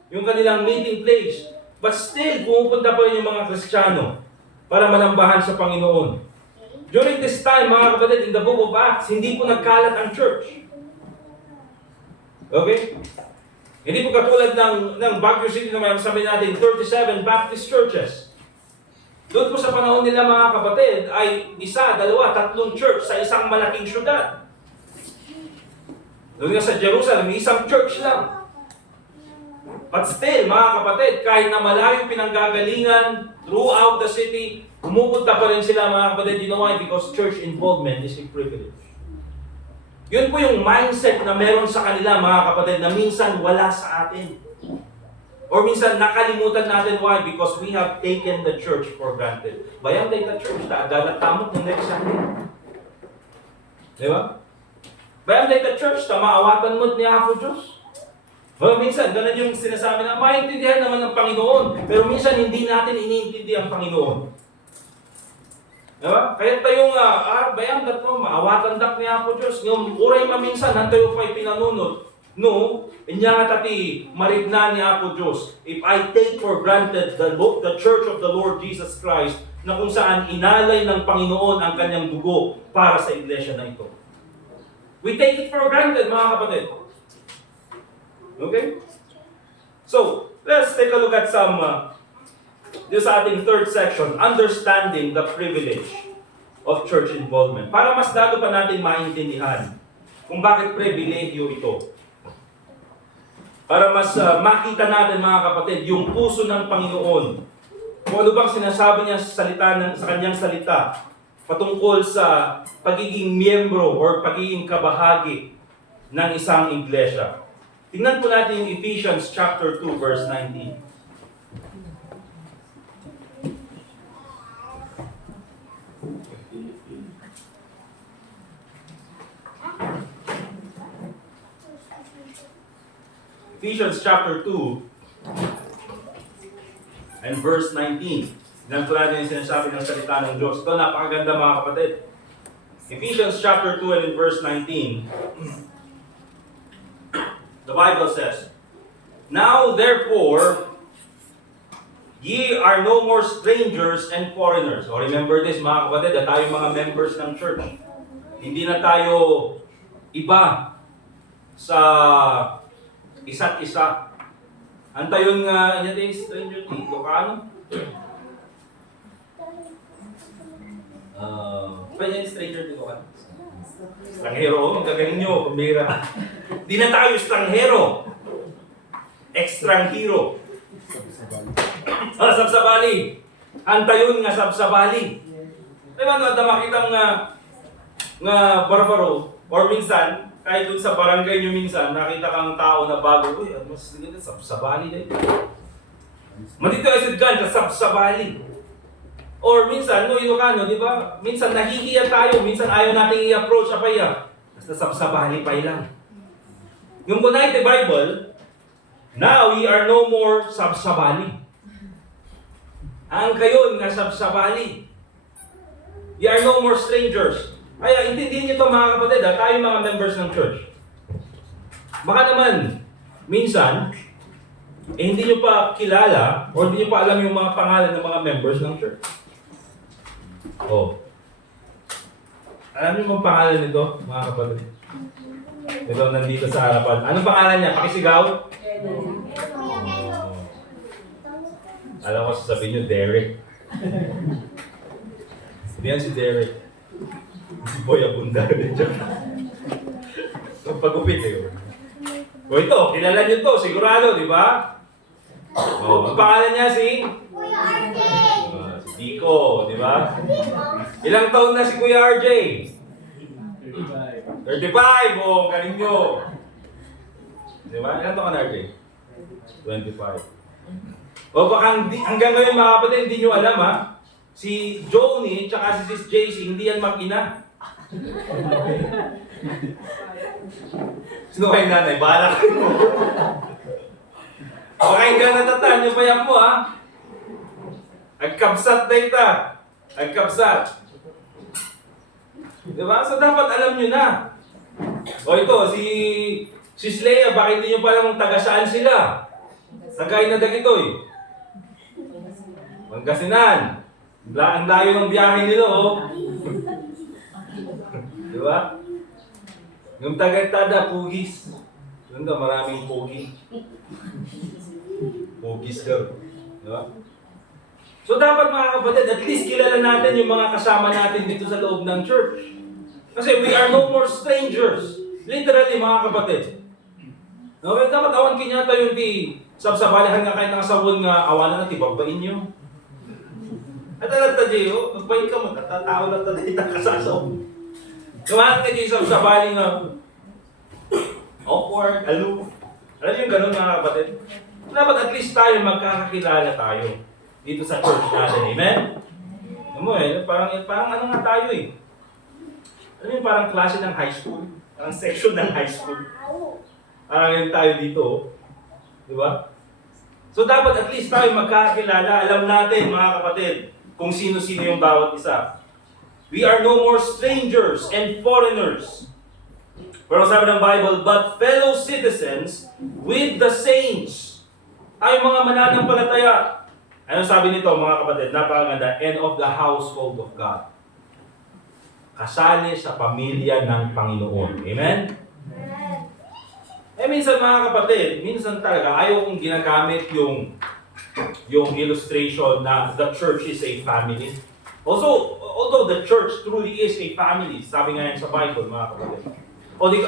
yung kanilang meeting place. But still, pumupunta pa rin yung mga Kristiyano para manambahan sa Panginoon. During this time, mga kapatid, in the book of Acts, hindi po nagkalat ang church. Okay? Hindi po katulad ng Baguio City na sabi natin, 37 Baptist churches. Doon po sa panahon nila, mga kapatid, ay 1, 2, 3 church sa isang malaking syudad. Doon nga sa Jerusalem, may isang church lang. But still, mga kapatid, kahit na malayo pinanggagalingan throughout the city, pumupunta pa rin sila, mga kapatid. You know why? Because church involvement is a privilege. Yun po yung mindset na meron sa kanila, mga kapatid, na minsan wala sa atin. Or minsan nakalimutan natin. Why? Because we have taken the church for granted. Bayang day the church, tamot ng next Sunday. Di ba? Bayang day the church, maawatan mo't niya ako Diyos. Well, minsan, ganun yung sinasabi na, maintindihan naman ng Panginoon, pero minsan hindi natin iniintindi ang Panginoon. Diba? Kaya tayong, bayang dat mo, maawatan dak niya ako Diyos. Yung uray maminsan, nantayo pa'y pinanunod. No, inya nga tati, marigna niya ako Diyos. If I take for granted the church of the Lord Jesus Christ, na kung saan inalay ng Panginoon ang kanyang dugo para sa iglesia na ito. We take it for granted, mga kapatid. Okay? So, let's take a look at some, this ating third section, understanding the privilege of church involvement. Para mas lalo pa natin maintindihan kung bakit pribilegyo ito. Para mas makita natin, mga kapatid, yung puso ng Panginoon. Kung ano bang sinasabi niya sa kanyang salita patungkol sa pagiging miyembro or pagiging kabahagi ng isang iglesia. Tingnan po natin yung Ephesians chapter 2, verse 19. Ephesians chapter 2 and verse 19. Ganito natin yung sinasabi ng salita ng Diyos. Ito, napakaganda, mga kapatid. Ephesians chapter 2 and verse 19. The Bible says, "Now therefore, ye are no more strangers and foreigners." O remember this, mga kapatid, na tayo mga members ng church. Hindi na tayo iba sa isa't isa. Antayon nga, yun stranger dito ka, ano? Pwede yung stranger dito ka? Estranghero, magagaling nyo, pambira. Di na tayo estranghero. Extranghero. Sabsabali. Antayon nga sabsabali. Diba na makitang nga barbaro, or minsan, kahit dun sa barangay nyo minsan, nakita kang tao na bago, uy, mas ganda, sabsabali na ito. Matito ay sidgan, sabsabali. Or minsan, no, Ilocano, di ba? Minsan nahihiya tayo, minsan ayaw nating i-approach, apaya. Basta sabsabali pa lang. Yung United Bible, now we are no more sabsabali. Ang kayon nga sabsabali. We are no more strangers. Kaya intindihin niyo ito mga kapatid, tayo mga members ng church. Baka naman, minsan, hindi niyo pa kilala o hindi niyo pa alam yung mga pangalan ng mga members ng church. Oh. Alam niyo bang pangalan nito, mga kapatid? Ito, nandito sa harapan. Anong pangalan niya? Pakisigaw? Oh. Alam ko sasabihin niyo, Derek. Hindi yan si Derek. Si Boy Abunda. Pagupit eh. O ito, kilala niyo to, sigurado, di ba? O, ang pangalan niya si si Dico, di ba? Ilang taon na si Kuya RJ? 35, oh, galing nyo. Di ba? Ilang taon ka na RJ? 25. O baka hanggang ngayon mga kapatid, hindi nyo alam ha, si Joni tsaka si Sis JC, hindi yan mag-ina. Sino kayong nanay? Bahala kayo. Baka hanggang natatan nyo pa yan mo ha. Agkabsat na ita. Agkabsat. Diba? So dapat alam nyo na. O ito, si Leia, bakit hindi nyo pa alam kung taga saan sila? Tagay na Dagitoy. Pangasinan. Ang layo ng biyahe nila, oh. Diba? Yung Tagaytada, Pugis. Yun daw, maraming Pugi. Pugis daw. Diba? So dapat mga kapatid, at least kilala natin yung mga kasama natin dito sa loob ng church. Kasi we are no more strangers. Literally mga kapatid. Okay, dapat awan kinyata yung di sabsabalihan nga kayo ng sabon nga awanan na tibagbain nyo. At alam ta Diyo, magbayin ka mo, katatao lang ta dito kasasaw. Kumahan ka Diyo sabsabali nga awkward, aloof. Alam niyo yung ganun mga kapatid? Dapat at least tayo magkakakilala tayo dito sa church natin. Amen? Alam mo parang ano nga tayo eh. Alam mo parang klase ng high school? Parang section ng high school. Parang yun tayo dito. Di ba? So dapat at least tayo magkakilala. Alam natin mga kapatid kung sino-sino yung bawat isa. We are no more strangers and foreigners. Pero sabi ng Bible, but fellow citizens with the saints. Tayo mga mananampalataya. Ano sabi nito mga kapatid? Napakaganda. And of the household of God. Kasali sa pamilya ng Panginoon. Amen? Minsan mga kapatid, minsan talaga ayaw kong ginagamit yung illustration na the church is a family. Also, although the church truly is a family, sabi nga yan sa Bible mga kapatid.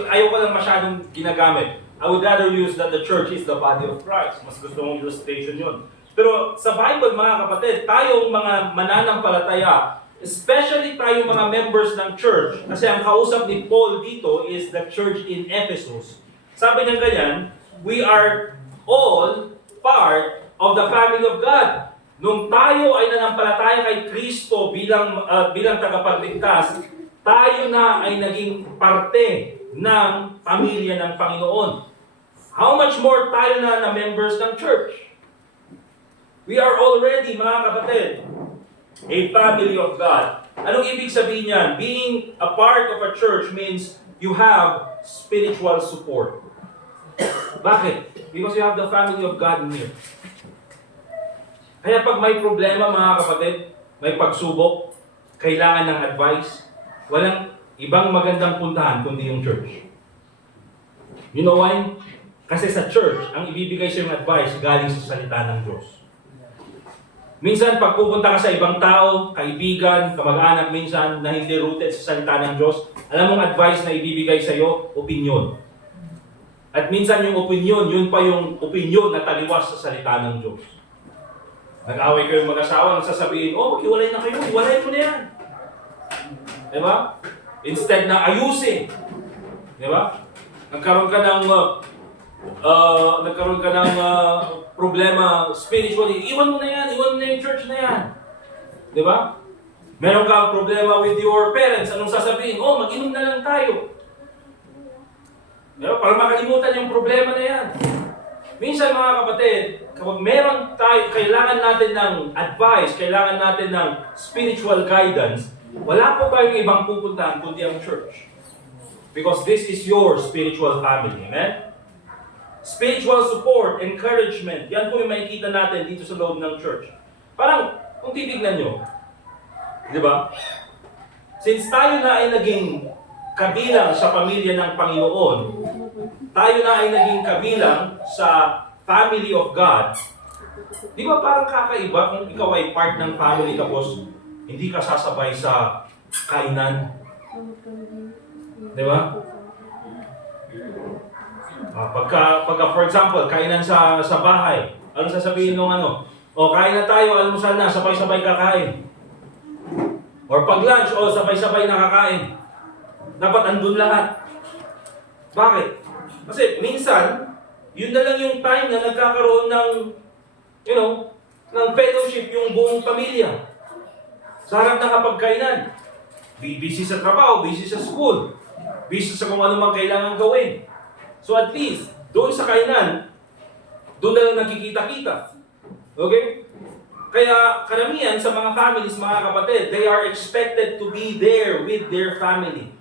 Ayaw ko lang masyadong ginagamit. I would rather use that the church is the body of Christ. Mas gusto mong illustration yun. Pero sa Bible mga kapatid, tayong mga mananampalataya, especially tayong mga members ng church, kasi ang kausap ni Paul dito is the church in Ephesus. Sabi niya ganyan, we are all part of the family of God. Nung tayo ay nanampalataya kay Kristo bilang tagapagligtas, tayo na ay naging parte ng pamilya ng Panginoon. How much more tayo na members ng church? We are already, mga kapatid, a family of God. Anong ibig sabihin niyan? Being a part of a church means you have spiritual support. Bakit? Because you have the family of God in you. Kaya pag may problema mga kapatid, may pagsubok, kailangan ng advice, walang ibang magandang puntahan kundi yung church. You know why? Kasi sa church, ang ibibigay sa yung advice galing sa salita ng Diyos. Minsan, pag pupunta ka sa ibang tao, kaibigan, kamag-anak, minsan na hindi rooted sa salita ng Diyos, alam mong advice na ibibigay sa iyo, opinion. At minsan yung opinion, yun pa yung opinion na taliwas sa salita ng Diyos. Nag-away kayong mag-asawa, sasabihin, maghiwalay na kayo, hiwalay mo na yan. Diba? Instead na ayusin. Diba? Nagkaroon ka ng problema spiritually, iwan mo na yan, iwan mo na yung church na yan. Diba? Meron kang problema with your parents, anong sasabihin? Mag-inom na lang tayo. Diba? Para makalimutan yung problema na yan. Minsan mga kapatid, kapag meron tayo, kailangan natin ng advice, kailangan natin ng spiritual guidance, wala po tayong ibang pupuntahan kundi ang church. Because this is your spiritual family. Amen? Spiritual support, encouragement, yan po yung makikita natin dito sa loob ng church. Parang, kung titignan nyo, di ba? Since tayo na ay naging kabilang sa pamilya ng Panginoon, tayo na ay naging kabilang sa family of God, di ba parang kakaiba kung ikaw ay part ng family tapos hindi ka sasabay sa kainan? Di ba? Pagka for example, kainan sa bahay, ano sasabihin nung ano? O kain na tayo, almusal na, sabay-sabay kakain. Or pag lunch, o sabay-sabay nakakain. Dapat andun lahat. Bakit? Kasi minsan, yun na lang yung time na nagkakaroon ng, ng fellowship yung buong pamilya. Sa harap ng kapagkainan. Busy sa trabaho, busy sa school, busy sa kung ano mang kailangan gawin. So at least, doon sa kainan, doon na lang nakikita-kita. Okay? Kaya karamihan sa mga families, mga kapatid, they are expected to be there with their family.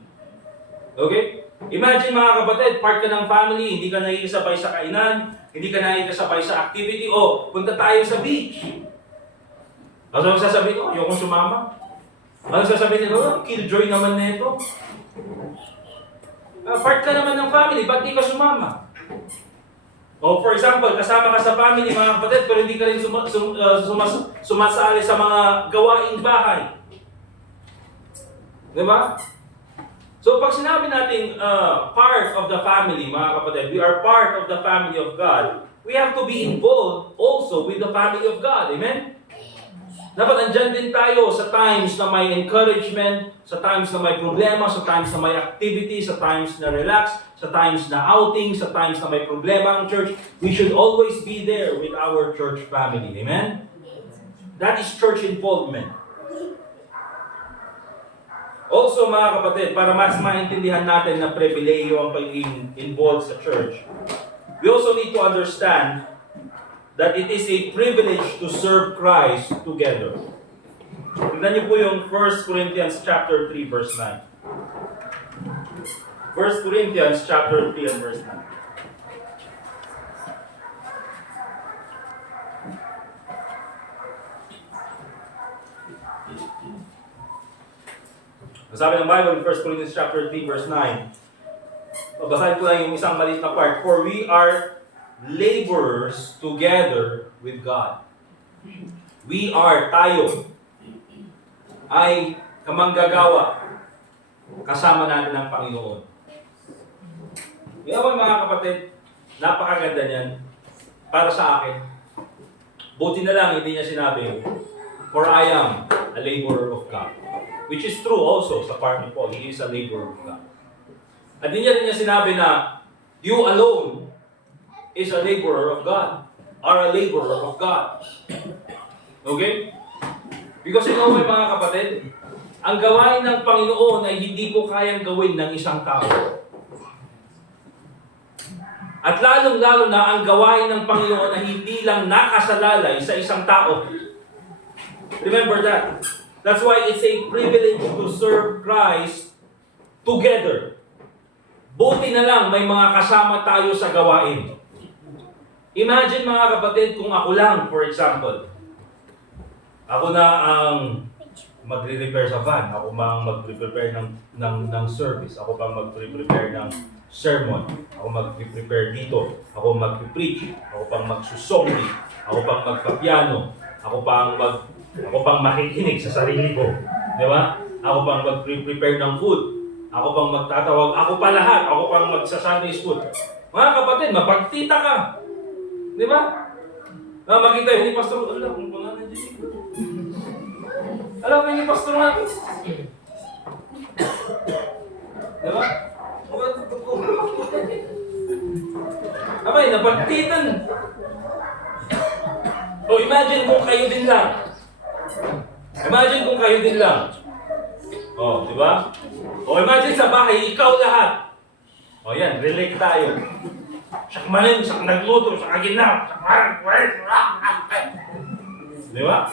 Okay? Imagine mga kapatid, part ka ng family, hindi ka nakikisabay sa kainan, hindi ka nakikisabay sa activity, o punta tayo sa beach. Ano sasabihin ko? Ayokong sumama. Ano sasabihin nito? Killjoy naman nito. Part ka naman ng family, ba't di ka sumama? O for example, kasama ka sa family, mga kapatid, pero hindi ka rin sumasali sa mga gawaing bahay. Diba? So pag sinabi natin part of the family, mga kapatid, we are part of the family of God, we have to be involved also with the family of God. Amen? Dapat andyan din tayo sa times na may encouragement, sa times na may problema, sa times na may activity, sa times na relax, sa times na outing, sa times na may problema ang church. We should always be there with our church family. Amen? That is church involvement. Also mga kapatid, para mas maintindihan natin na pribileyo ang pagiging involved sa church, we also need to understand that it is a privilege to serve Christ together. Tignan niyo po yung 1 Corinthians chapter 3 verse 9. 1 Corinthians chapter 3 and verse 9. Sabi ng Bible in 1 Corinthians chapter 3 verse 9. Babasahin ko lang yung isang maliit na part. For we are laborers together with God. We are, tayo, ay kamanggagawa kasama natin ng Panginoon. Ngayon mga kapatid, napakaganda niyan para sa akin. Buti na lang hindi niya sinabi, for I am a laborer of God. Which is true also sa part ni Paul, he is a laborer of God. At hindi niya sinabi na you alone is a laborer of God, are a laborer of God. Okay? Because mga kapatid, ang gawain ng Panginoon ay hindi ko kayang gawin ng isang tao. At lalong-lalo na ang gawain ng Panginoon ay hindi lang nakasalalay sa isang tao. Remember that. That's why it's a privilege to serve Christ together. Buti na lang may mga kasama tayo sa gawain. Imagine mga kapatid kung ako lang, for example. Ako na ang magre-repair sa van. Ako mang magre-prepare ng service. Ako pang magre-prepare ng sermon. Ako magre-prepare dito. Ako mag-preach. Ako pang magsusongli. Ako pang magpapiano. Ako pang makikinig sa sarili ko. Di ba? Ako pang mag-prepare ng food. Ako pang magtatawag. Ako pa lahat. Ako pang magsa-Sunday school. Mga kapatid, mapagtita ka. Di ba? Makita yun ni Pastor, alam kung pangalan dyan. Alam mo yung Pastor natin. Di ba? Abay, napagtitan. O imagine kung kayo din lang. Imagine kung kayo din lang. O, di ba? O imagine sa bahay, ikaw lahat. O yan, relate tayo. Siya kumanin, siya nagluto, siya kaginaw, di ba?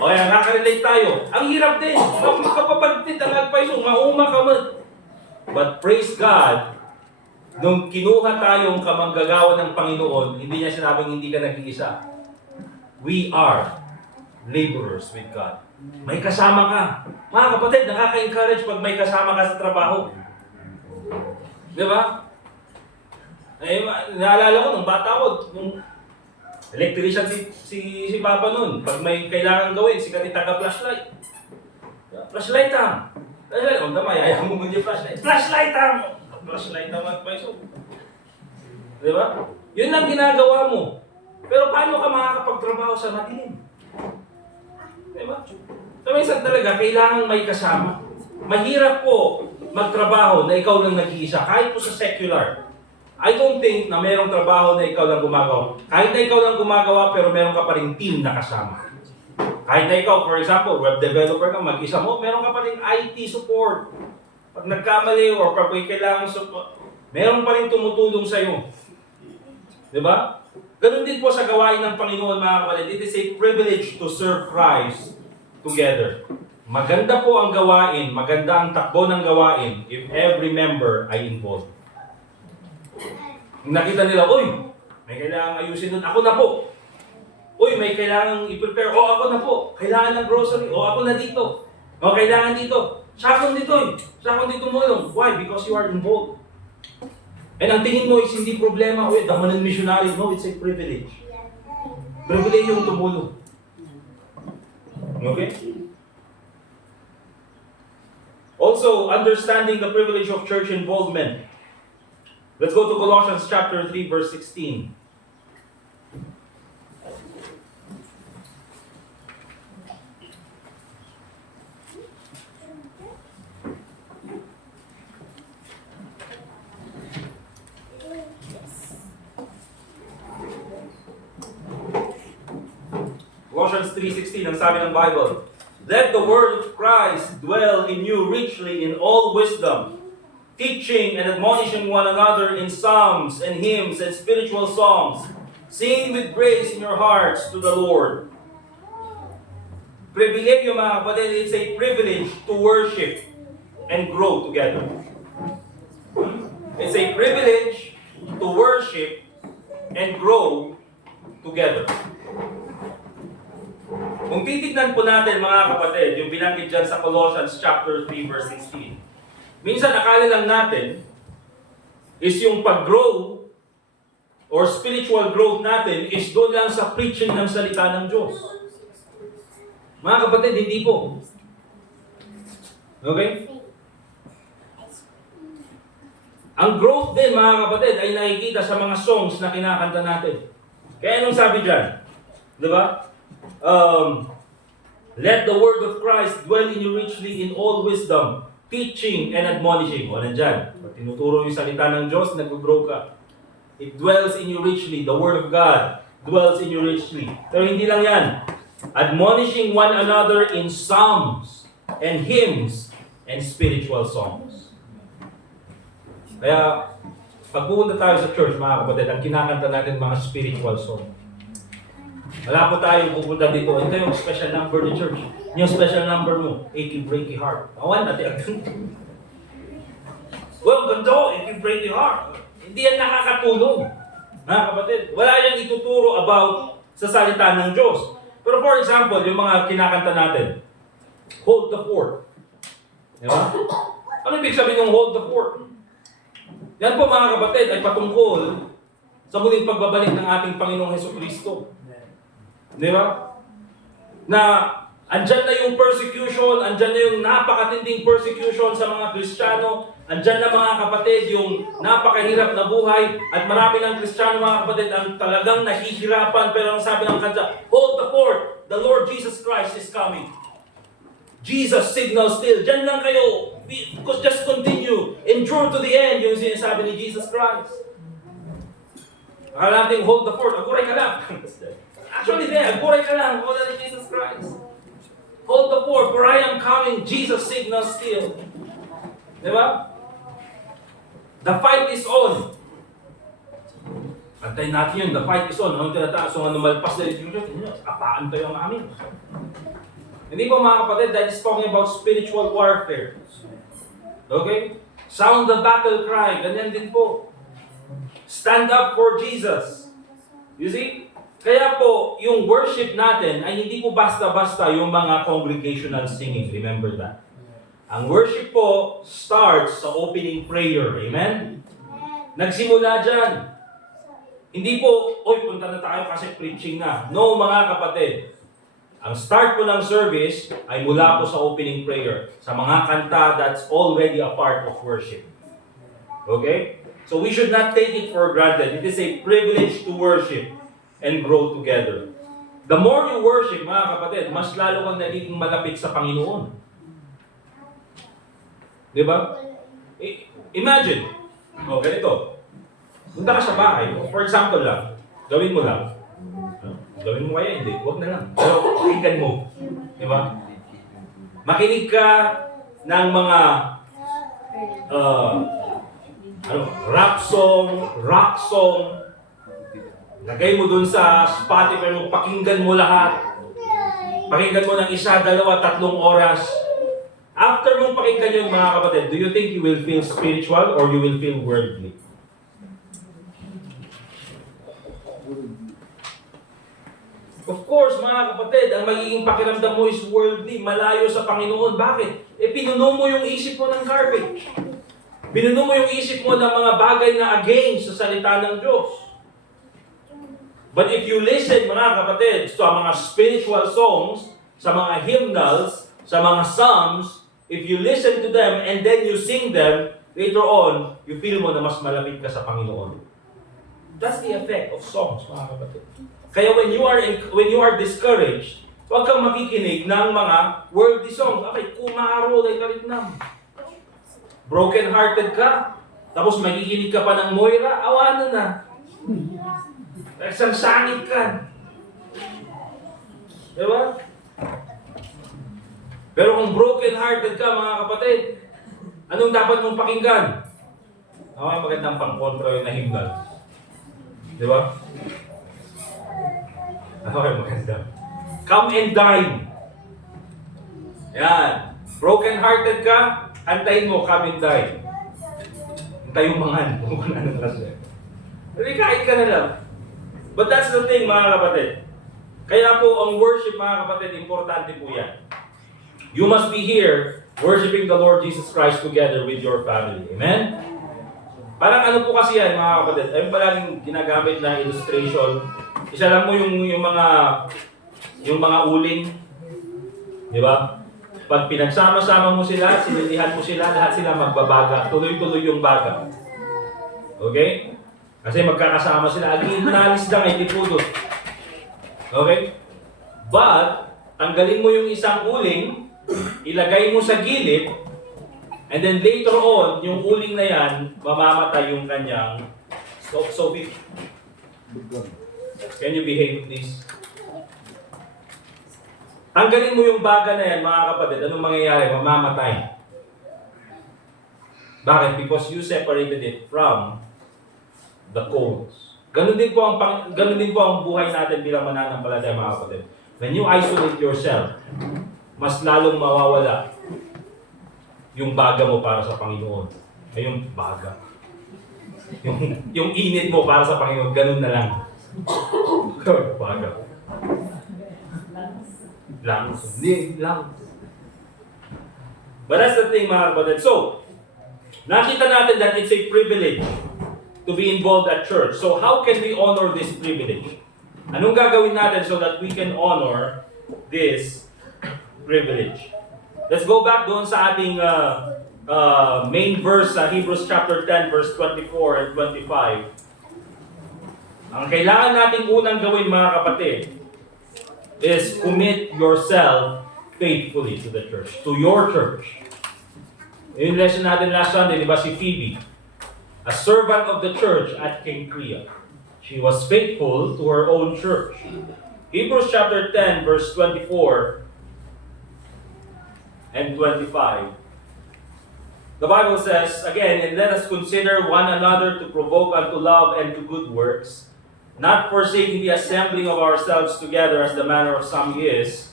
O yan, nakarelate tayo. Ang hirap din. Makapapagtid ang agpaiso, mauma ka man. But praise God, nung kinuha tayong kamanggagawa ng Panginoon, hindi niya sinabing hindi ka nag-iisa. We are laborers with God. May kasama ka. Mga kapatid, nakaka-encourage pag may kasama ka sa trabaho. Di ba? Eh, naalala ko nung bata ko, nung electrician si Papa nun. Pag may kailangan gawin, si Katita ka flashlight. Flashlight ang. Flashlight. Ang tama, ayaw mo yung flashlight. Flashlight ang! Flashlight ang magpaiso. Di ba? Yun lang ginagawa mo. Pero paano ka makakapagtrabaho sa madilim? Di ba? So minsan talaga, kailangan may kasama. Mahirap po magtrabaho na ikaw lang nag-iisa. Kahit po sa secular. I don't think na merong trabaho na ikaw lang gumagawa. Kahit na ikaw lang gumagawa, pero meron ka pa rin team na kasama. Kahit na ikaw, for example, web developer ka, mag-isa mo, meron ka pa rin IT support. Pag nagkamali or pag may kailangan support, meron pa rin tumutulong sa'yo. Di ba? Ganun din po sa gawain ng Panginoon, mga kapatid. It is a privilege to serve Christ together. Maganda po ang gawain, maganda ang takbo ng gawain if every member ay involved. Nakita nila, uy, may kailangan ayusin nun. Ako na po. Uy, may kailangan i-prepare. O, ako na po. Kailangan ng grocery. O, ako na dito. O, kailangan dito. Siya akong dito eh. Siya akong dito mulong. Why? Because you are involved. And ang tingin mo is hindi problema. Uy, daman ng missionary. No, it's a privilege. Privilege yung tumulong. Okay? Also, understanding the privilege of church involvement. Let's go to Colossians chapter 3, verse 16. Colossians 3:16, ang sabi ng Bible, let the word of Christ dwell in you richly in all wisdom, teaching and admonishing one another in psalms and hymns and spiritual songs, singing with grace in your hearts to the Lord. Pribilegyo, mga kapatid, it's a privilege to worship and grow together. It's a privilege to worship and grow together. Kung titignan po natin, mga kapatid, yung binanggit dyan sa Colossians chapter 3, verse 16, minsan akala lang natin is yung pag-grow or spiritual growth natin is doon lang sa preaching ng salita ng Diyos. Mga kapatid, hindi po. Okay? Ang growth din, mga kapatid, ay nakikita sa mga songs na kinakanta natin. Kaya anong sabi dyan? Diba? Let the word of Christ dwell in you richly in all wisdom, teaching and admonishing. O nandyan. Pag tinuturo yung salita ng Diyos, nag-grow ka. It dwells in you richly. The word of God dwells in you richly. Pero hindi lang yan. Admonishing one another in psalms and hymns and spiritual songs. Kaya, pag pupunta tayo sa church, mga kapatid, ang kinakanta natin mga spiritual songs. Wala po tayong pupunta dito. Ito yung special number ni church. Yung special number mo, achy breaky heart. Awan natin. Well, ganda, achy breaky heart. Hindi yan nakakatulong. Mga kapatid, wala yan ituturo about sa salita ng Diyos. Pero for example, yung mga kinakanta natin, hold the fort. Diba? Ano ibig sabihin ng hold the fort? Yan po, mga kapatid, ay patungkol sa muling pagbabalik ng ating Panginoong Hesukristo. Di ba? Na andyan na yung persecution, andyan na yung napakatinding persecution sa mga Kristiyano, andyan na, mga kapatid, yung napakahirap na buhay, at marami ng Kristiyano, mga kapatid, ang talagang nahihirapan, pero ang sabi ng kanta, hold the fort, the Lord Jesus Christ is coming. Jesus signals still, dyan lang kayo, just continue, endure to the end, yung sinasabi ni Jesus Christ. Akala natin, hold the fort, aguray ka lang. Actually, aguray ka lang, wala ni Jesus Christ. Hold the fort, for I am coming, Jesus signals still. Di ba? The fight is on. Antayin natin yun, the fight is on. Ang tinataas, so ano malpas na rin yung apaan tayo ang amin. Hindi po mga kapatid, that is talking about spiritual warfare. Okay? Sound the battle cry, ganyan din po. Stand up for Jesus. You see? Kaya po, yung worship natin ay hindi po basta-basta yung mga congregational singing. Remember that. Ang worship po starts sa opening prayer. Amen? Nagsimula dyan. Hindi po, oy, punta na tayo kasi preaching na. No, mga kapatid. Ang start po ng service ay mula po sa opening prayer. Sa mga kanta, that's already a part of worship. Okay? So we should not take it for granted. It is a privilege to worship and grow together. The more you worship, mga kapatid, mas lalo kang nagiging malapit sa Panginoon. Di ba? Imagine, ganito. Punta ka sa bahay, for example lang, gawin mo lang. Gawin mo kaya, hindi. Huwag na lang. Pero pakinggan mo. Di ba? Makinig ka ng mga rap song, rock song. Lagay mo dun sa Spotify mo, pakinggan mo lahat. Pakinggan mo ng 1, 2, 3 oras. After mong pakinggan yun, mga kapatid, do you think you will feel spiritual or you will feel worldly? Of course, mga kapatid, ang magiging pakiramdam mo is worldly, malayo sa Panginoon. Bakit? Pinuno mo yung isip mo ng garbage. Pinuno mo yung isip mo ng mga bagay na against sa salita ng Diyos. But if you listen, mga kapatid, sa mga spiritual songs, sa mga hymnals, sa mga psalms, if you listen to them and then you sing them, later on, you feel mo na mas malapit ka sa Panginoon. That's the effect of songs, mga kapatid. Kaya when you are discouraged, huwag kang makikinig ng mga worldly songs. Okay, kumaro na ikaritnam. Broken-hearted ka, tapos makikinig ka pa ng Moira, awanan na. Isang sangit ka. Diba? Pero kung broken-hearted ka, mga kapatid, anong dapat mong pakinggan? Okay, magandang pang-kontra yung nahimgal. Diba? Okay, maganda. Come and dine. Yan. Broken-hearted ka, antayin mo, come and dine. Antayin yung mangan. Kung ano na kasi. Hindi, kahit ka na lang. But that's the thing, mga kapatid. Kaya po, ang worship, mga kapatid, importante po yan. You must be here, worshiping the Lord Jesus Christ together with your family. Amen? Parang ano po kasi yan, mga kapatid. Ayun palaging ginagamit na illustration. Isa lang mo yung mga uling. Di ba? Pag pinagsama-sama mo sila, sinilihan mo sila, lahat sila magbabaga. Tuloy-tuloy yung baga. Okay? Kasi magkakasama sila. Aging nalis lang ay tipudot. Okay? But, tanggalin mo yung isang uling, ilagay mo sa gilid, and then later on, yung uling na yan, mamamatay yung kanyang Sophie. Can you behave, please? Tanggalin mo yung baga na yan, mga kapatid. Anong mangyayari? Mamamatay. Bakit? Because you separated it from the coals. Ganun din po ang buhay natin bilang mananampalataya, mga kapatid. When you isolate yourself, mas lalong mawawala yung baga mo para sa Panginoon. Ay yung baga. Yung init mo para sa Panginoon, ganun na lang. Baga. Lang. But that's the thing, mga kapatid. So, nakita natin that it's a privilege to be involved at church. So, how can we honor this privilege? Anong gagawin natin so that we can honor this privilege? Let's go back doon sa ating main verse sa Hebrews chapter 10, verse 24 and 25. Ang kailangan nating unang gawin, mga kapatid, is commit yourself faithfully to the church, to your church. Yung lesson natin last Sunday, di ba, si Phoebe, a servant of the church at Cenchrea. She was faithful to her own church. Hebrews chapter 10, verse 24 and 25. The Bible says, again, and let us consider one another to provoke unto love and to good works, not forsaking the assembling of ourselves together as the manner of some is,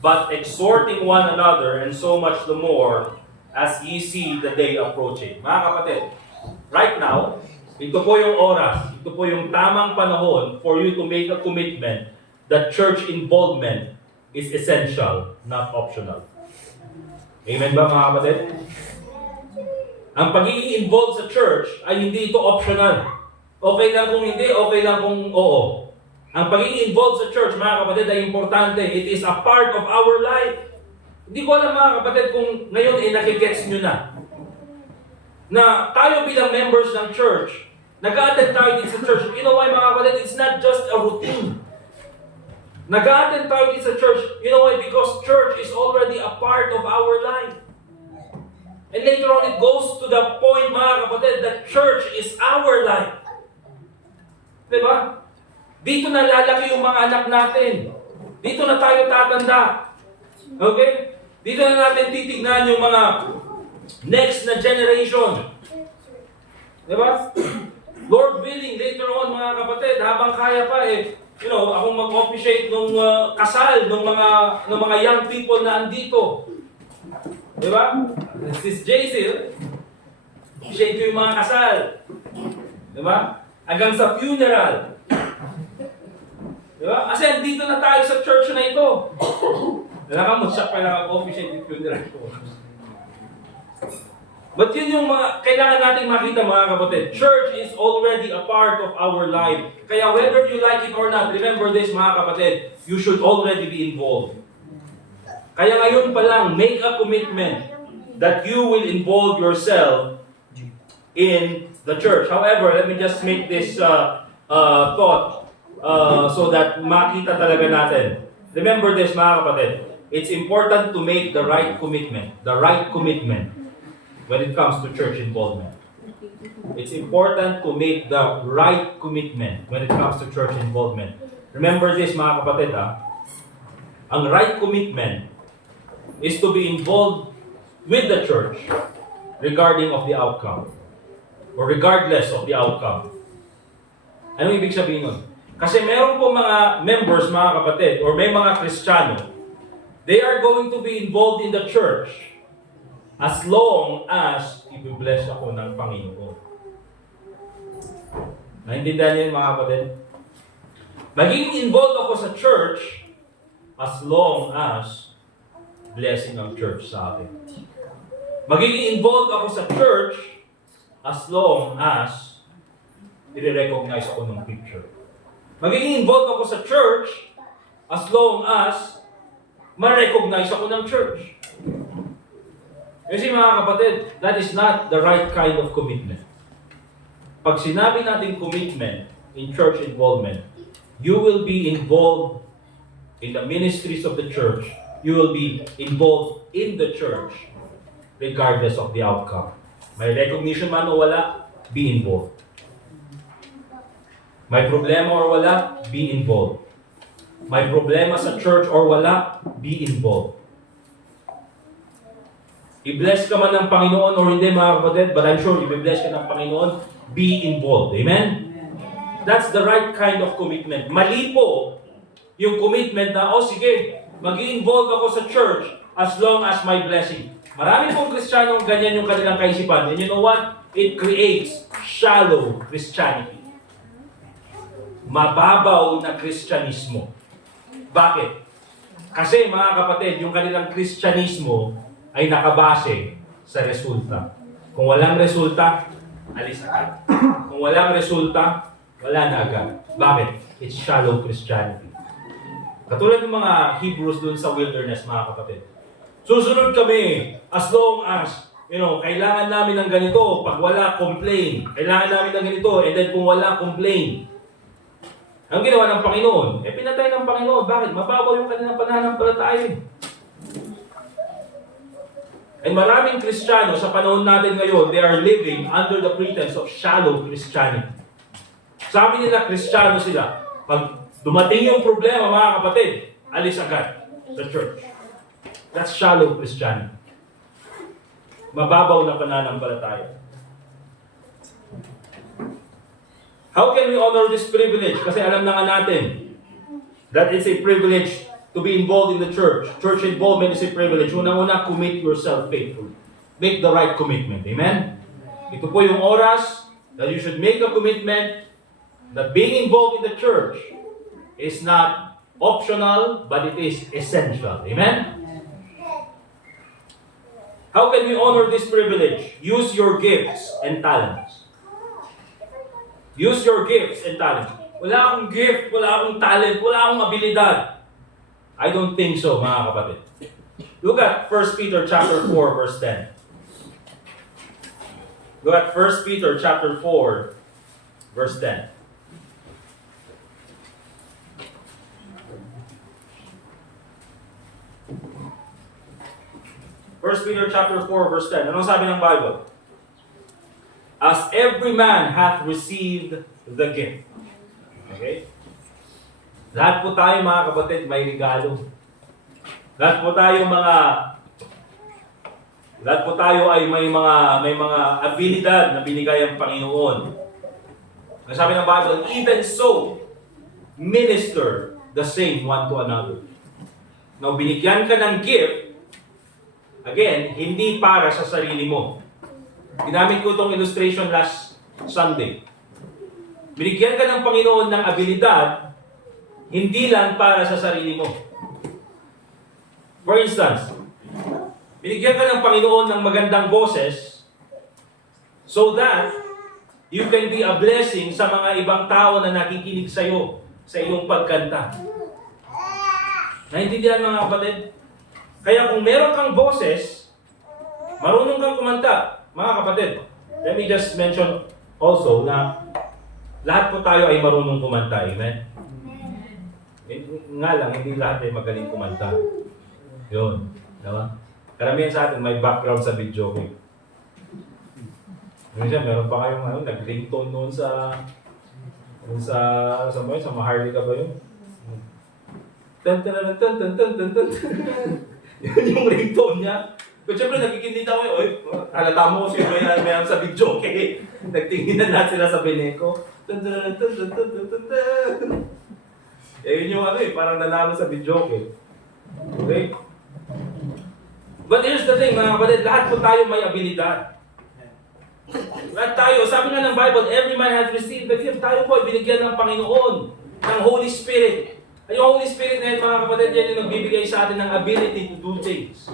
but exhorting one another, and so much the more as ye see the day approaching. Mga kapatid, right now, ito po yung oras, ito po yung tamang panahon for you to make a commitment that church involvement is essential, not optional. Amen ba mga kapatid? Ang pagiging involved sa church ay hindi ito optional. Okay lang kung hindi, okay lang kung oo. Ang pagiging involved sa church, mga kapatid, ay importante. It is a part of our life. Hindi ko alam mga kapatid kung ngayon nakikets nyo na tayo bilang members ng church, nag-a-attend tayo din sa church. You know why mga kapatid? It's not just a routine. Nag-a-attend tayo din sa church. You know why? Because church is already a part of our life. And later on, it goes to the point, mga kapatid, that church is our life. Diba? Dito na lalaki yung mga anak natin. Dito na tayo tatanda. Okay? Dito na natin titignan yung mga next na generation. Diba? Lord willing, later on, mga kapatid, habang kaya pa akong mag-officiate nung kasal ng mga young people na andito. Diba? Sis JC, officiate ko yung mga kasal. Diba? Hanggang sa funeral. Diba? Kasi dito na tayo sa church na ito. Nakamusyak pa lang mag-officiate yung funeral ko. But yun yung kailangan natin makita mga kapatid. Church is already a part of our life. Kaya whether you like it or not, remember this mga kapatid, you should already be involved. Kaya ngayon pa lang, make a commitment that you will involve yourself in the church. However, let me just make this thought so that makita talaga natin. Remember this mga kapatid, it's important to make the right commitment when it comes to church involvement. It's important to make the right commitment when it comes to church involvement. Remember this mga kapatid ang right commitment is to be involved with the church regarding of the outcome or regardless of the outcome. Anong ibig sabihin nun? Kasi meron po mga members, mga kapatid, or may mga Kristiyano, they are going to be involved in the church as long as i-bless ako ng Panginoon. Naintindihan niyo mga kapatid? Magiging involved ako sa church as long as blessing ng church sa akin. Magiging involved ako sa church as long as i-recognize ako ng picture. Magiging involved ako sa church as long as ma-recognize ako ng church. Kasi mga kapatid, that is not the right kind of commitment. Pag sinabi natin commitment in church involvement, you will be involved in the ministries of the church. You will be involved in the church regardless of the outcome. May recognition man o wala, be involved. May problema or wala, be involved. May problema sa church or wala, be involved. I-bless ka man ng Panginoon or hindi mga kapatid, but I'm sure i-bless ka ng Panginoon, be involved. Amen? That's the right kind of commitment. Mali po yung commitment na, sige, mag-i-involve ako sa church as long as my blessing. Marami pong Kristiyano ganyan yung kanilang kaisipan. And you know what? It creates shallow Christianity. Mababaw na Kristyanismo. Bakit? Kasi mga kapatid, yung kanilang Kristyanismo ay nakabase sa resulta. Kung walang resulta, alis agad. Kung walang resulta, wala na agad. Bakit? It's shallow Christianity. Katulad ng mga Hebrews dun sa wilderness, mga kapatid. Susunod kami as long as, kailangan namin ng ganito. Pag wala, complain. Kailangan namin ng ganito. And then kung wala, complain. Ang ginawa ng Panginoon, pinatay ng Panginoon. Bakit? Mababaw yung kanilang pananampalataya. And maraming Kristiyano sa panahon natin ngayon, they are living under the pretense of shallow Christianity. Sabi nila, Kristiyano sila. Pag dumating yung problema, mga kapatid, alis agad sa church. That's shallow Christianity. mababaw na pananampalataya. How can we honor this privilege? Kasi alam na nga natin that it's a privilege to be involved in the church. Church involvement is a privilege. Unang-una, commit yourself faithfully. Make the right commitment. Amen? Ito po yung oras that you should make a commitment that being involved in the church is not optional, but it is essential. Amen? How can we honor this privilege? Use your gifts and talents. Use your gifts and talents. Wala akong gift, wala akong talent, wala akong abilidad. I don't think so, mga kapatid. Look at 1 Peter chapter 4, verse 10. Look at 1 Peter chapter 4, verse 10. First Peter chapter 4, verse 10. Anong sabi ng Bible? As every man hath received the gift. Okay? Lahat po tayo, mga kapatid, may regalo. Lahat po tayo ay may mga abilidad na binigay ang Panginoon. Ang sabi ng Bible, even so, minister the same one to another. Now, binigyan ka ng gift, again, hindi para sa sarili mo. Ginamit ko itong illustration last Sunday. Binigyan ka ng Panginoon ng abilidad, hindi lang para sa sarili mo. For instance, binigyan ka ng Panginoon ng magandang boses so that you can be a blessing sa mga ibang tao na nakikinig sa iyo, sa iyong pagkanta. Naintindihan mga kapatid? Kaya kung meron kang boses, marunong kang kumanta, mga kapatid. Let me just mention also na lahat po tayo ay marunong kumanta. Amen? Nga lang, hindi lahat ay magaling kumanta. Yun. Diba? Karamihan sa atin may background sa video game. Minsan, meron pa kayong nag-ringtone noon sa mga Harley ka ba yun? Tan tan tan tan tan tan tan. Yun yung ringtone niya. Pero syempre, nagkikinig ako oy, halata mo kasi may sa video, okay? Nagtinginan natin sila sa Beneco. Tan tan tan tan tan tan tan. Yun yung parang nanalo sa video, okay? Okay? But here's the thing, mga kapatid, lahat po tayo may abilidad. Lahat tayo, sabi nga ng Bible, every man has received the gift. Tayo po ay binigyan ng Panginoon, ng Holy Spirit. Ay, yung Holy Spirit na yun, mga kapatid, yan yung nagbibigay sa atin ng ability to do things.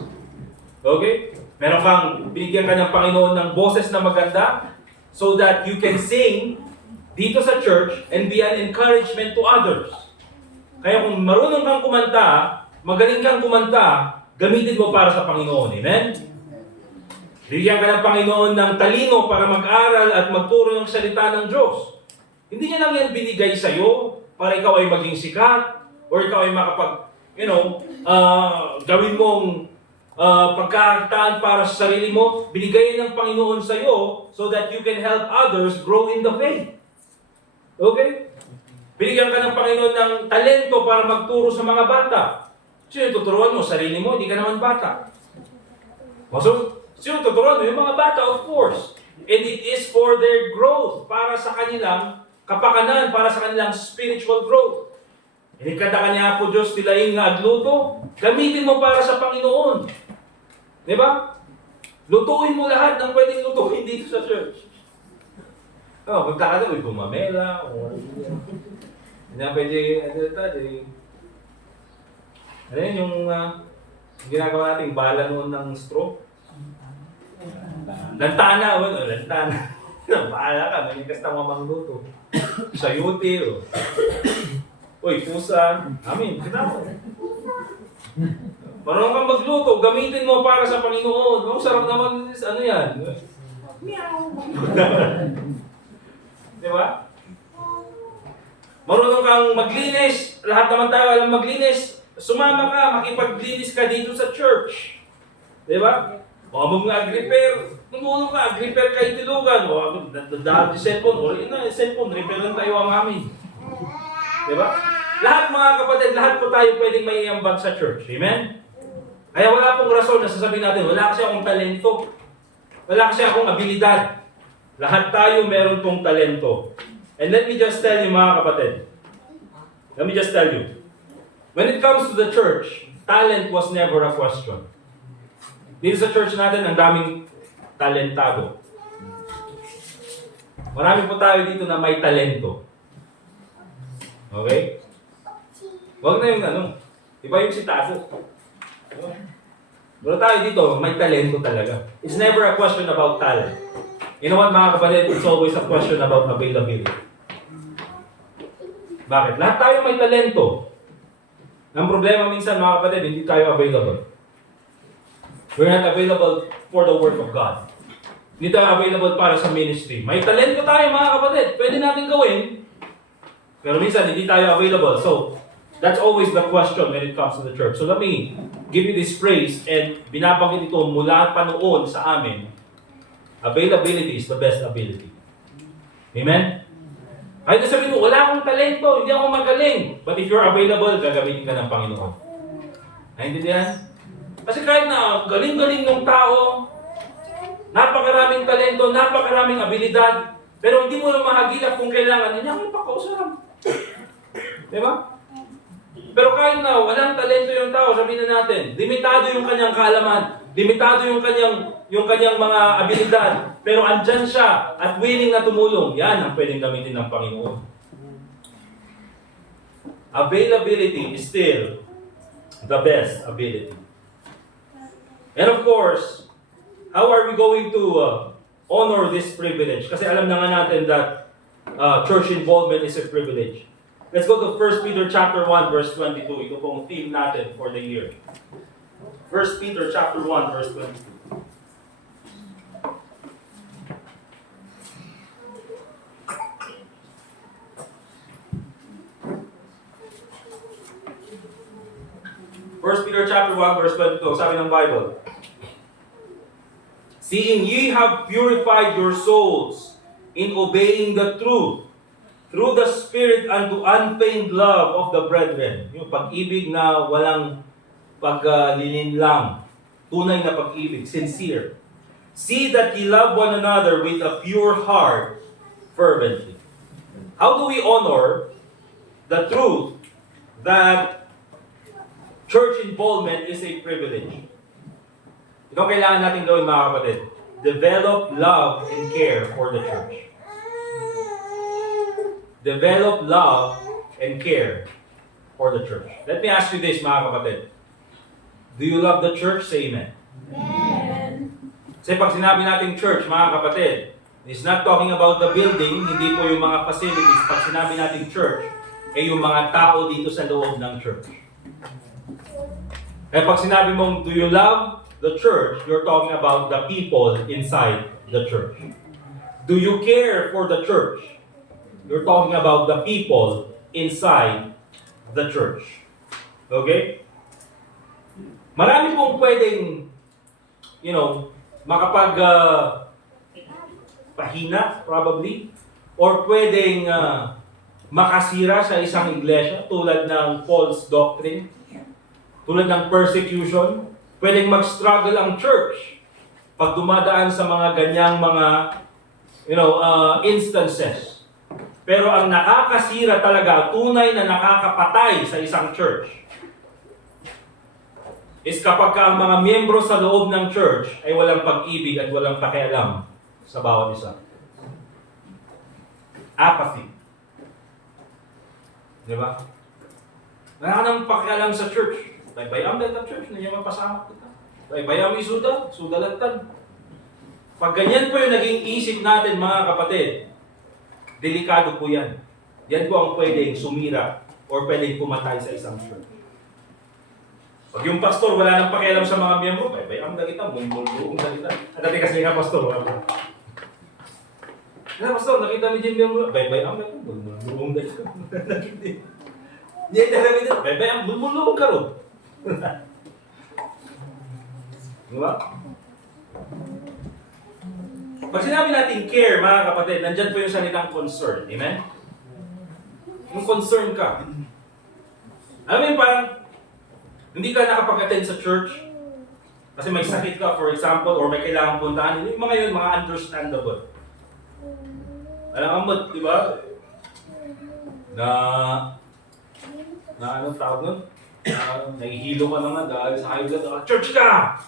Okay? Meron kang, binigyan ka ng Panginoon ng boses na maganda so that you can sing dito sa church and be an encouragement to others. Kaya kung marunong kang kumanta, magaling kang kumanta, gamitin mo para sa Panginoon. Amen? Bigyan ka ng Panginoon ng talino para mag-aral at magturo ng salita ng Diyos. Hindi niya lang yan binigay sa'yo para ikaw ay maging sikat or ikaw ay gawin mong pagkakitaan para sa sarili mo. Binigay ng Panginoon sa'yo so that you can help others grow in the faith. Okay? Binigyan ka ng Panginoon ng talento para magturo sa mga bata. Sino tuturuan mo? Sarili mo? Hindi ka naman bata. So, sino tuturuan mo? Yung mga bata, of course. And it is for their growth, para sa kanilang kapakanan, para sa kanilang spiritual growth. Inikata ka niya po Diyos, tilayin nga agluto. Gamitin mo para sa Panginoon. Diba? Lutuin mo lahat ng pwedeng lutuin dito sa church. Magkakala, gumamela, o hindi na pwede, ano yun yung ginagawa natin, bala noon ng straw? Lantana, lantana. Bahala ka, manigas na mamangluto. Sayuti, uy, pusa. Kita mo. Marunong kang magluto, gamitin mo para sa Panginoon. Sarap naman, ano yan? Meow. Diba? Marunong kang maglinis. Lahat naman tayo alam maglinis. Sumama ka, makipaglinis ka dito sa church. Diba? O mga agripper. Nung ka, agripper ka itilugan. O dahil di cellphone. O yun na, cellphone. Repair lang tayo ang amin. Diba? Lahat mga kapatid, lahat po tayo pwedeng may iambag sa church. Amen? Kaya wala pong rason na sasabihin natin, wala kasi akong talento. Wala kasi akong abilidad. Lahat tayo meron pong talento. And let me just tell you mga kapatid. Let me just tell you. When it comes to the church, talent was never a question. Dito sa church natin, ang daming talentado. Marami po tayo dito na may talento. Okay? Huwag na yung ano. Iba yung sitado. Pero tayo dito, may talento talaga. It's never a question about talent. You know what mga kapatid? It's always a question about availability. Bakit? Lahat tayo may talento. Ang problema minsan mga kapatid, hindi tayo available. We're not available for the work of God. Hindi tayo available para sa ministry. May talento tayo mga kapatid. Pwede natin gawin. Pero minsan hindi tayo available. So, that's always the question when it comes to the church. So let me give you this phrase and binabanggit ito mula pa noon sa amin. Availability is the best ability. Amen? Kahit na sabihin mo, wala akong talento, hindi ako magaling. But if you're available, gagamitin ka ng Panginoon. Naintindihan? Kasi kahit na galing-galing ng tao, napakaraming talento, napakaraming abilidad, pero hindi mo na mahagilap kung kailangan niya, may pakausap. Diba? Pero kahit na walang talento yung tao, sabihin na natin, limitado yung kanyang kaalaman, limitado yung kanyang mga abilidad, pero andyan siya at willing na tumulong, yan ang pwedeng gamitin ng Panginoon. Availability is still the best ability. And of course, how are we going to honor this privilege? Kasi alam na nga natin that church involvement is a privilege. Let's go to 1 Peter chapter 1 verse 22. Ito pong theme natin for the year. 1 Peter chapter 1 verse 22. First Peter chapter 1 verse 22. Sabi ng Bible, seeing ye have purified your souls in obeying the truth, through the Spirit unto unfeigned love of the brethren. Yung pag-ibig na walang paglilinlang. Tunay na pag-ibig, sincere. See that ye love one another with a pure heart, fervently. How do we honor the truth that church involvement is a privilege? Ito kailangan natin gawin mga kapatid. Develop love and care for the church. Develop love and care for the church. Let me ask you this, mga kapatid. Do you love the church? Say amen. Amen. Kasi pag sinabi natin church, mga kapatid, it's not talking about the building, hindi po yung mga facilities. Pag sinabi natin church, ay yung mga tao dito sa loob ng church. Kaya pag sinabi mong, do you love the church, you're talking about the people inside the church. Do you care for the church? You're talking about the people inside the church. Okay? Marami pong pwedeng, pahina, probably, or pwedeng makasira sa isang iglesia, tulad ng false doctrine, tulad ng persecution. Pwedeng mag-struggle ang church pag dumadaan sa mga ganyang mga, instances. Pero ang nakakasira talaga, tunay na nakakapatay sa isang church, is kapag ang mga miyembro sa loob ng church ay walang pag-ibig at walang pakialam sa bawat isa. Apathy. Di ba? Wala ka nang pakialam sa church. Baybayam dahil ang church, na niya mapasama kita. Baybayam isuda, sudalatan. Pag ganyan po yung naging isip natin mga kapatid, delikado po yan. Yan po ang pwedeng sumira or pwedeng pumatay sa isang church. Pag yung pastor wala nang pakialam sa mga miyembro, baybayam na kita, bumbulbuong na kita. At dati kasi nga pastor, wala po. Pastor, nakita ni Jim miyembro, baybayam na kita, bumbulbuong na kita. Hindi ay talaga dito, baybayam, bumbulbuong ka ron. Diba? Pag sinabi natin care, mga kapatid, nandyan po yung salitang concern. Amen? Yung concern ka. Alam mo yung parang, hindi ka nakapag-attend sa church, Kasi may sakit ka, for example, or may kailangan puntahan, yung mga yun, mga understandable. Alam mo, di ba? Na anong tawag nun? Nahihilo ka na nga dahil sa high blood. Church ka!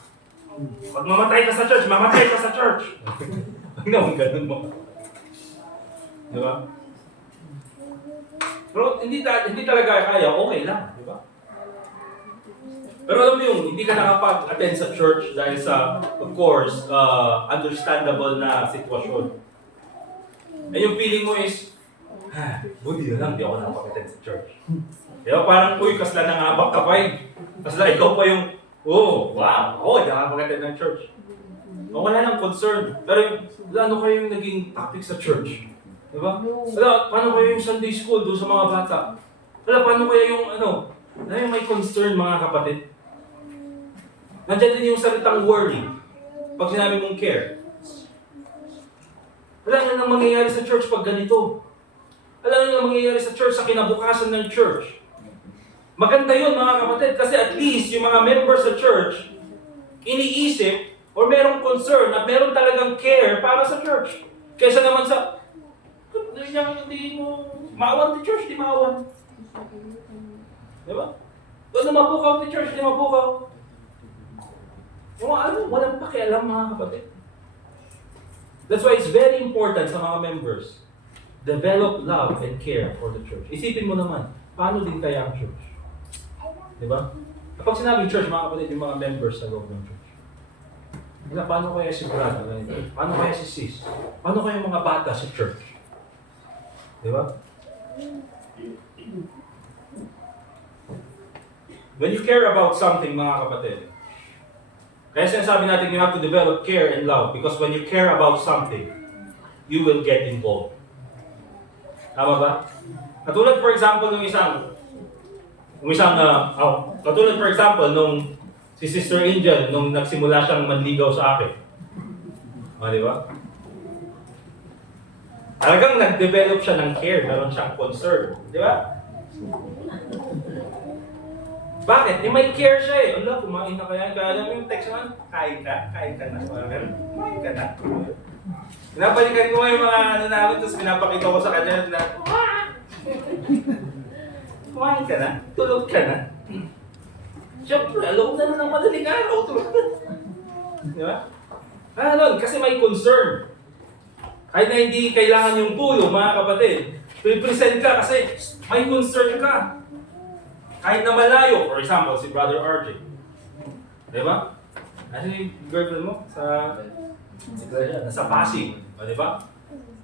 Pag mamatay ka sa church, mamatay ka sa church! Huwag naman ganun mo. Di ba? Pero hindi talaga kaya, okay lang. Di ba? Pero alam mo yung, hindi ka nakapag-attend sa church dahil sa, of course, understandable na sitwasyon. And yung feeling mo is, buti na lang, di ako nakapag-attend sa church. Diba? Parang, uy, kasla nangabak ka pa eh. Kasla ikaw pa yung, oh, wow, ako, di nakapag-attend ng church. Wala nang concern. Pero, ano kayo yung naging tactic sa church? Diba? Wala, paano kayo yung Sunday school doon sa mga bata? Wala, paano kaya yung, yung may concern, mga kapatid? Nandiyan din yung salitang worry. Pag sinabi mong care. Wala na nang mangyayari sa church pag ganito. Wala na nang mangyayari sa church sa kinabukasan ng church. Maganda yun mga kapatid kasi at least yung mga members sa church iniisip or merong concern at meron talagang care para sa church. Kaysa naman sa hindi mo maawan di church, di maawan. Diba? Kung mapukaw di church, di mapukaw. Walang pakialam mga kapatid. That's why it's very important sa mga members. Develop love and care for the church. Isipin mo naman, paano din kaya ang church? Diba? Kapag sinabing church, mga kapatid, yung mga members sa loob ng church. Paano kaya si brother? Paano kaya si sis? Paano kaya yung mga bata sa church? Diba? When you care about something, mga kapatid, kaya sinasabi natin you have to develop care and love because when you care about something, you will get involved. Tama ba? Katulad for example katulad for example nung si Sister Angel nung nagsimula siyang manligaw sa akin. Di ba? Talagang nag-develop siya ng care, meron siyang concern. Di ba? Bakit? May care siya eh. Ala, kumain na kaya. Kaya alam mo yung text naman, kain ka na. Kumain ka na. Pinapalikan ko yung mga namin, tapos pinapakita ko sa kanya na, kumain ka na, tulog ka na. Siyempre, alok na ng madaling araw, tulog na. Di ba? Kasi may concern. Kahit na hindi kailangan yung tulong, mga kapatid, present ka kasi may concern ka. Kahit na malayo, for example, si Brother RJ. Di ba? Ano yung girlfriend mo? Nasa Pasig. Di ba?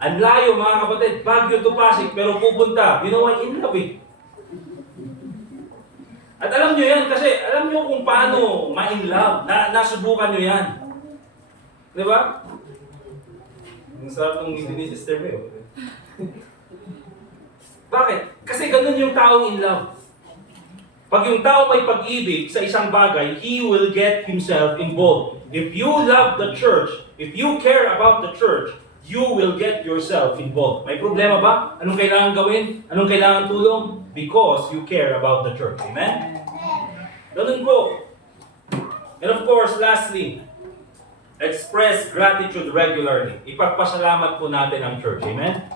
Ang layo, mga kapatid. Baguio to Pasig, pero pupunta. Ginawa in love eh. At alam nyo yan, kasi alam nyo kung paano ma-in love. Nasubukan nyo yan. Di ba? Ang sarap ng ngiti ni Sister May. Bakit? Kasi ganun yung taong in love. Pag yung tao may pag-ibig sa isang bagay, he will get himself involved. If you love the church, if you care about the church, you will get yourself involved. May problema ba? Anong kailangan gawin? Anong kailangan tulong? Because you care about the church. Amen? Ganun po. And of course, lastly, express gratitude regularly. Ipagpasalamat po natin ang church. Amen?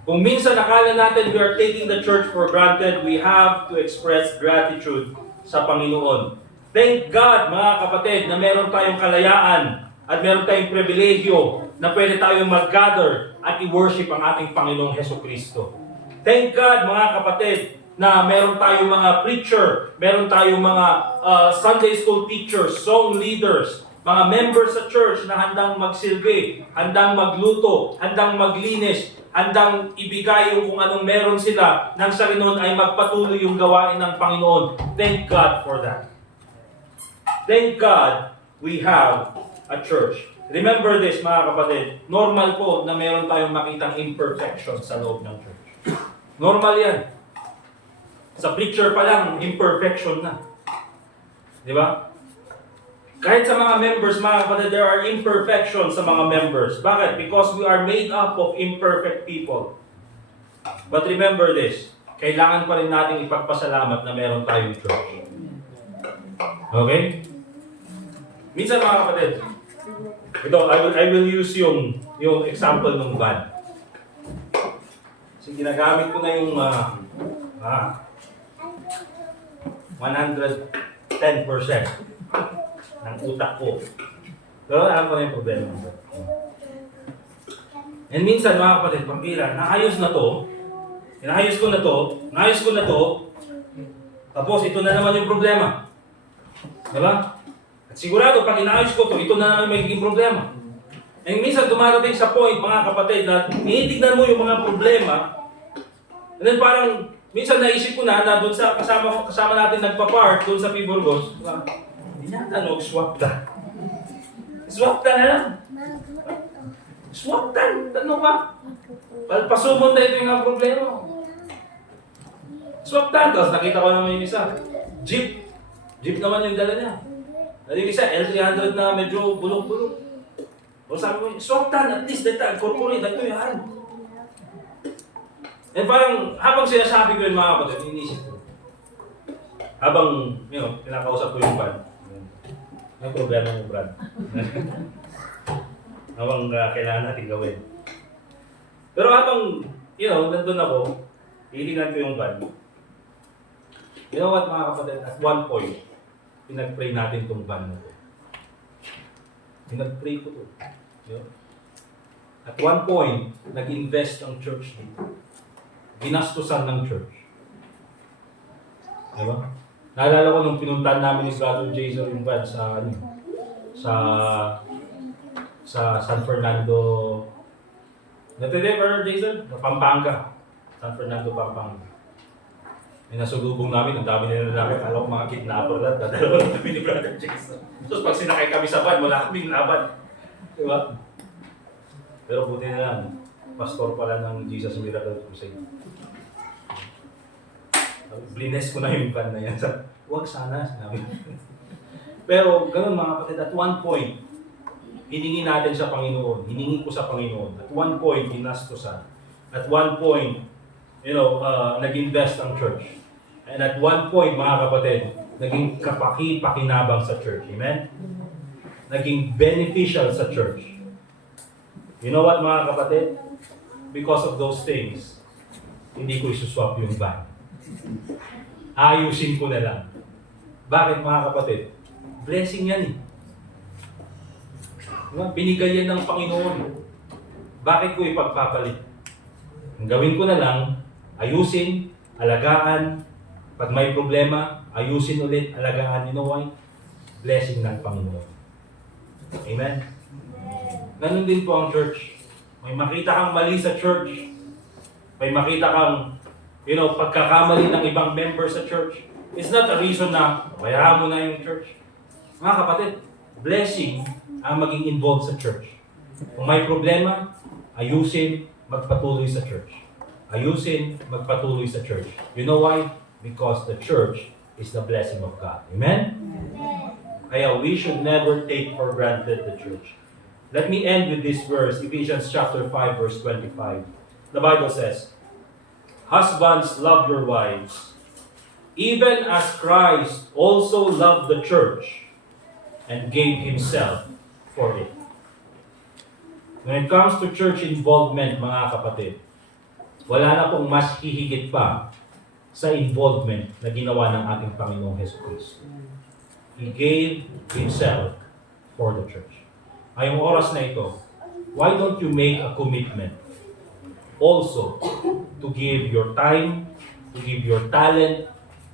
Kung minsan akala natin we are taking the church for granted, we have to express gratitude sa Panginoon. Thank God, mga kapatid, na meron tayong kalayaan at meron tayong pribilehyo na pwede tayong mag-gather at i-worship ang ating Panginoong Hesukristo. Thank God, mga kapatid, na meron tayong mga preacher, meron tayong mga Sunday school teachers, song leaders, mga members sa church na handang magsilbi, handang magluto, handang maglinis, handang ibigay yung kung anong meron sila nang sa ganoon ay magpatuloy yung gawain ng Panginoon. Thank God for that. Thank God we have a church. Remember this, mga kapatid, normal po na meron tayong makitang imperfection sa loob ng church. Normal yan. Sa preacher pa lang, imperfection na. Di ba? Kahit sa mga members, mga kapatid, there are imperfections sa mga members. Bakit? Because we are made up of imperfect people. But remember this, kailangan pa rin natin ipagpasalamat na meron tayong church. Okay? Minsan mga kapatid, ito, I will use yung example ng van. Kasi ginagamit ko na yung 110% ng utak ko. Pero alam ko na yung problema. And minsan mga kapatid, pagkira, naayos ko na to, tapos ito na naman yung problema. Diba? At sigurado, pag inaayos ko to, ito na naman yung magiging problema. And minsan dumarating sa point, mga kapatid, na tinitignan mo yung mga problema, and then parang, minsan naisip ko na doon sa kasama natin nagpa-park doon sa Piburgos, hindi natin swap ta. Swap ta na lang. Swap ta. Ano ba? Palpasumon na ito yung mga problema. Swap ta. Tapos nakita ko naman yung isa. Jeep. Jeep naman yung dala niya. Yung isa, L300 na medyo bulok-bulok. O sabi ko, swap ta. At least, dito, corporate. Ito yung ano. And parang, habang sinasabi ko yung mga kapatid, inisip ko. Habang, pinakausap ko yung brand. May problema mo, Brad. Habang kailangan natin gawin. Pero habang, nandun ako, titignan ko yung brand. You know what, mga kapatid? At one point, pinag-pray natin itong brand na to. Pinag-pray ko to. At one point, nag-invest ang church dito. Ginastusan ng church. Diba? Naalala ko nung pinuntahan namin ni Brother Jason yung van sa San Fernando. Brother Jason? Pampanga. San Fernando, Pampanga. May nasulubong namin, ang dami nila namin. Alam ko mga kidnapper lang. Dadalawa lang kami ni Brother Jason. So pag sinakay kami sa van, wala kaming laban. Diba? Pero buti na lang, pastor pala ng Jesus Miracle Crusade. Blines ko na yung van na yan. Huwag sana, sinabi. Pero ganun mga kapatid, at one point, hiningi natin sa Panginoon. Hiningi ko sa Panginoon. At one point, ginastusan. At one point, nag-invest ang church. And at one point, mga kapatid, naging kapaki-pakinabang sa church. Amen? Naging beneficial sa church. You know what, mga kapatid? Because of those things, hindi ko isuswap yung van. Ayusin ko na lang. Bakit, mga kapatid? Blessing yan eh. Binigay yan ng Panginoon. Bakit ko ipagpapalit? Ang gawin ko na lang, ayusin, alagaan. Pag may problema, ayusin ulit, alagaan. You know why? Blessing ng Panginoon. Amen? Ganun din po ang church. May makita kang mali sa church. May makita kang pagkakamali ng ibang member sa church. It's not a reason na bayaan mo na yung church. Mga kapatid, blessing ang maging involved sa church. Kung may problema, ayusin, magpatuloy sa church. Ayusin, magpatuloy sa church. You know why? Because the church is the blessing of God. Amen? Kaya we should never take for granted the church. Let me end with this verse, Ephesians chapter 5, verse 25. The Bible says, "Husbands, love your wives, even as Christ also loved the church and gave himself for it." When it comes to church involvement, mga kapatid, wala na pong mas hihigit pa sa involvement na ginawa ng ating Panginoong Jesucristo. He gave himself for the church. Ngayong oras na ito, why don't you make a commitment also to give your time, to give your talent,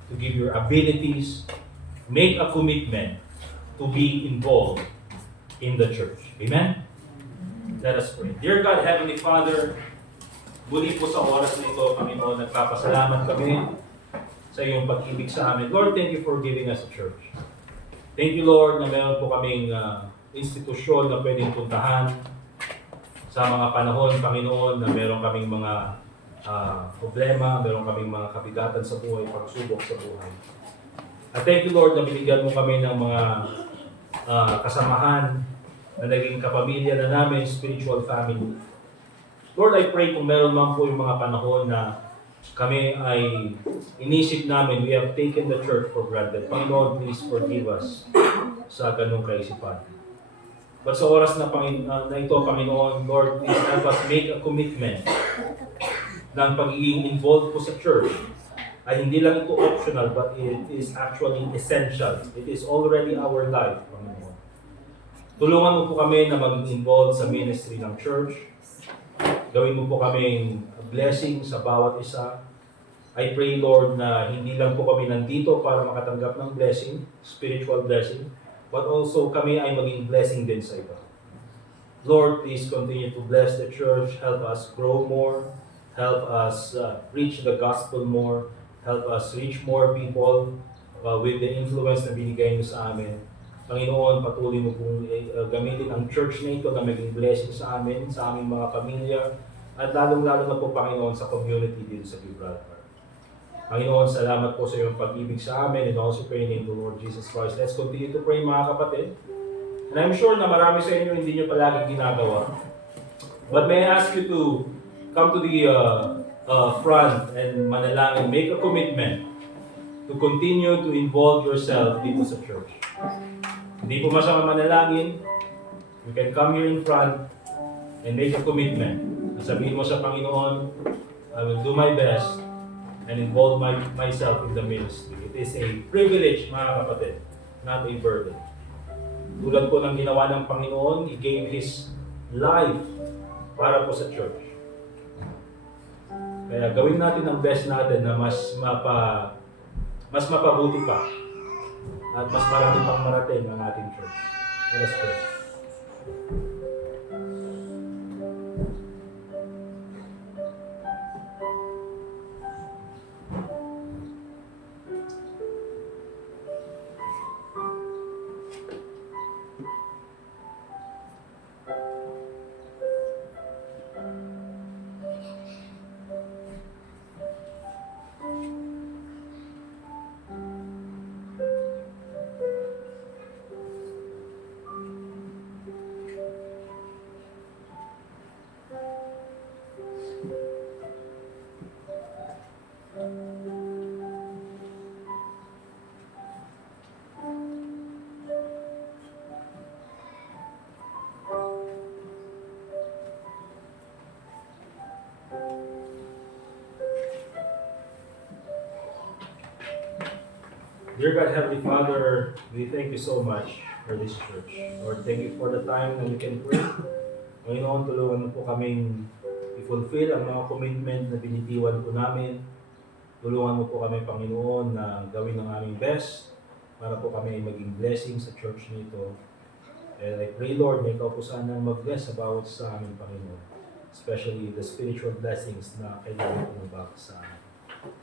to give your abilities, make a commitment to be involved in the church. Amen? Let us pray. Dear God, Heavenly Father, muli po sa oras na ito, Panginoon, nagpapasalamat kami sa iyong pag-ibig sa amin. Lord, thank you for giving us a church. Thank you, Lord, na meron po kaming institusyon na pwedeng puntahan sa mga panahon, Panginoon, na meron kaming mga problema, meron kaming mga kabigatan sa buhay, pagsubok sa buhay. At thank you, Lord, na binigyan mo kami ng mga kasamahan na naging kapamilya na namin, spiritual family. Lord, I pray kung meron man po yung mga panahon na kami ay inisip namin, we have taken the church for granted. Panginoon, please forgive us sa ganong kaisipan. But sa oras na ito, Panginoon, Lord, please help us make a commitment ng pagiging involved po sa church ay hindi lang ito optional, but it is actually essential. It is already our life, Panginoon. Tulungan mo po kami na maging involved sa ministry ng church. Gawin mo po kaming blessing sa bawat isa. I pray, Lord, na hindi lang po kami nandito para makatanggap ng blessing, spiritual blessing, but also kami ay maging blessing din sa iba. Lord, please continue to bless the church. Help us grow more. Help us preach the gospel more. Help us reach more people with the influence na binigay mo sa amin. Panginoon, patuloy mo pong gamitin ang church na ito na maging blessing sa amin, sa aming mga pamilya, at lalong-lalo na po, Panginoon, sa community dito sa Gibraltar. Panginoon, salamat po sa iyong pag-ibig sa amin, and also pray in the Lord Jesus Christ. Let's continue to pray, mga kapatid. And I'm sure na marami sa inyo hindi nyo palagi ginagawa. But may I ask you to come to the front and manalangin, make a commitment to continue to involve yourself dito sa church. Hindi po masama manalangin. You can come here in front and make a commitment. Sabihin mo sa Panginoon, I will do my best and involve myself in the ministry. It is a privilege, mga kapatid, not a burden. Tulad po ng ginawa ng Panginoon, He gave His life para po sa church. Kaya gawin natin ang best natin na mas mapabuti pa at mas marami pang marating ang ating church. Let us pray. Dear God, Heavenly Father, we thank you so much for this church. Lord, thank you for the time na we can pray. Panginoon, tulungan mo po kaming i-fulfill ang mga commitment na binitiwan po namin. Tulungan mo po kami, Panginoon, na gawin ang aming best para po kami maging blessing sa church nito. And I pray, Lord, na ikaw po sanang mag-bless sa bawat sa amin, Panginoon. Especially the spiritual blessings na kailangan po mabaka sa amin.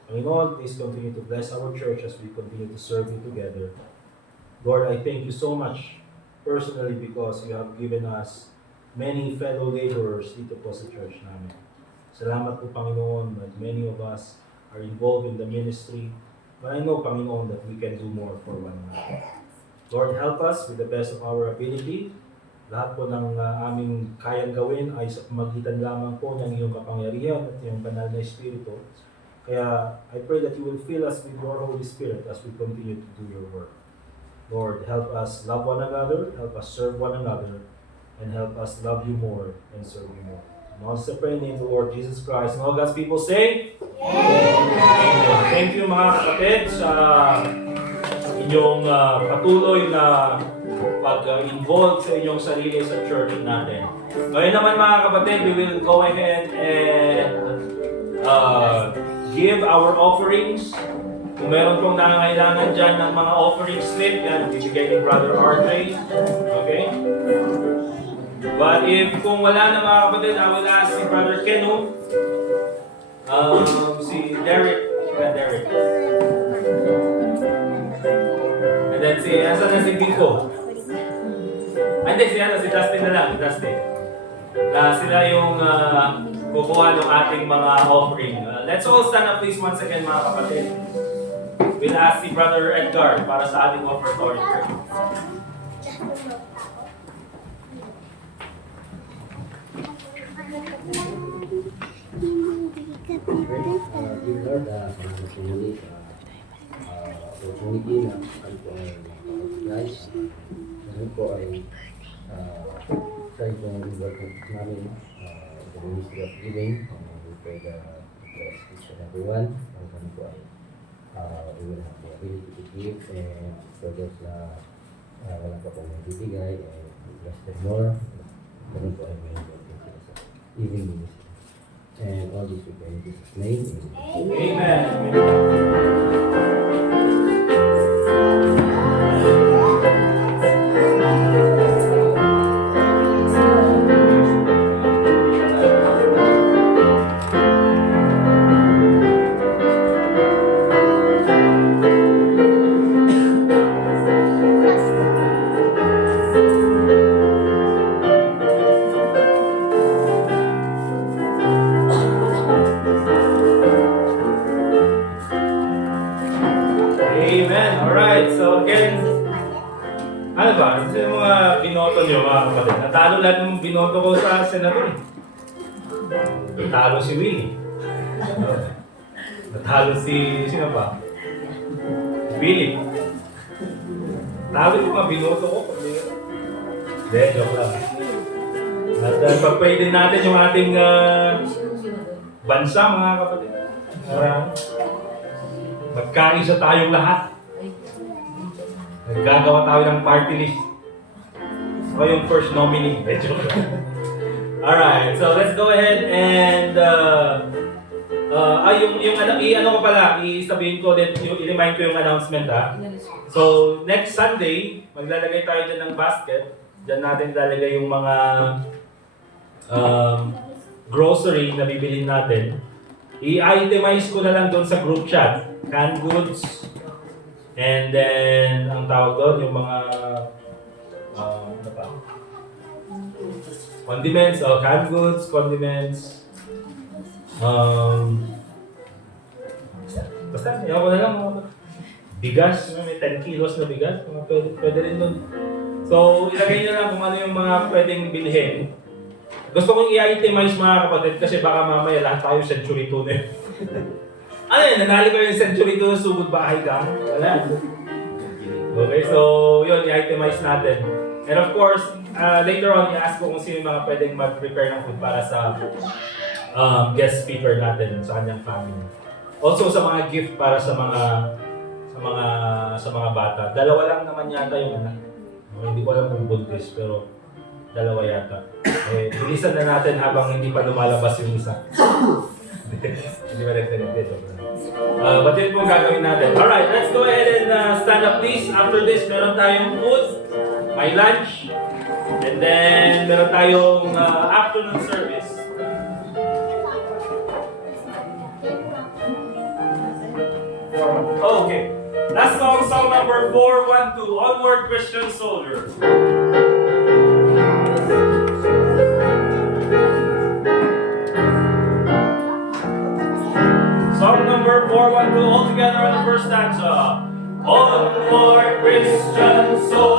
Panginoon, please continue to bless our church as we continue to serve you together. Lord, I thank you so much personally because you have given us many fellow laborers dito po sa church namin. Salamat po, Panginoon, that many of us are involved in the ministry. But I know, Panginoon, that we can do more for one another. Lord, help us with the best of our ability. Lahat po ng aming kayang gawin ay sa pamagitan lamang po ng iyong kapangyarihan at iyong banal na Espiritu. Kaya I pray that you will fill us with your Holy Spirit as we continue to do your work. Lord, help us love one another, help us serve one another, and help us love you more and serve you more. And also pray in the name of the Lord Jesus Christ. And all God's people say, Amen. Thank you, mga kapatid, sa inyong patuloy na pag-involve sa inyong sarili sa church natin. Ngayon naman, mga kapatid, we will go ahead and give our offerings. Kung meron pong nangangailangan dyan ng mga offering slip, yan, bibigay ni Brother RJ. Okay? But if kung wala na, mga kapatid, I will ask si Brother Kenu, si Derek, Derek. And then asan na si Biko? Hindi, si Justin na lang, Justin. Sila yung kukuha ng ating mga offering. Let's all stand up please once again, mga kapatid. We'll ask si Brother Edgar para sa ating offertory prayer. Dear Lord, salamat sa muli sa opportunity na kami po ay makapag-guys. Ngayon po ay sa itong work namin, the Ministry of Giving. We pray that bless each and everyone. And kami po ay we will have the ability to give, and for those na wala pa pong magbibigay, and bless them more. Kami po ay may working sila sa giving ministry. And all this we pray in Jesus' name. Amen. Amen. Alright, so again, ano ba? Ano yung mga binoto nyo mga kapatid? Natalo lahat ng binoto ko sa senador. Natalo si Willie. Natalo si, sino pa? Billy. Natalo yung mga binoto ko. Hindi, joke lang. At pag-pray din natin yung ating bansa mga kapatid. Magkaisa tayong lahat. Naggagawa tayo ng party list. Ako yung first nominee. Alright, so let's go ahead and ano ko pala, i-sabihin ko din, i-remind ko yung announcement ha. So next Sunday, maglalagay tayo dyan ng basket. Dyan natin ilalagay yung mga grocery na bibilhin natin. I-itemize ko na lang doon sa group chat. Canned goods, and then ang tawag doon yung mga ano pa? Condiments, canned goods, condiments, basta yaw ko na lang mga bigas, may 10 kilos na bigas, pwede rin doon. So ilagay nyo lang kung ano yung mga pwedeng bilhin. Gusto kong i-itemize mga kapatid kasi baka mamaya lahat tayo century 2 na. Ano yun? Nanali ko yung century 2 sugod bahay ka? Wala. Okay, so yun, i-itemize natin. And of course, later on, i-ask ko kung sino yung mga pwedeng mag-prepare ng food para sa guest speaker natin sa kanyang family. Also sa mga gift para sa mga bata. Dalawa lang naman yata yung anak. Hindi ko alam kung buntis, pero dalawa yata. Bilisan na natin habang hindi pa lumalabas yung isa. Hindi ba nagtanong dito? But yun po gagawin natin. Alright, let's go ahead and stand up please. After this, meron tayong food, may lunch, and then meron tayong afternoon service. Oh, okay. Last song number 412, Onward Christian Soldier. Song number 412, all together on the first stanza. Onward Christian Soldier.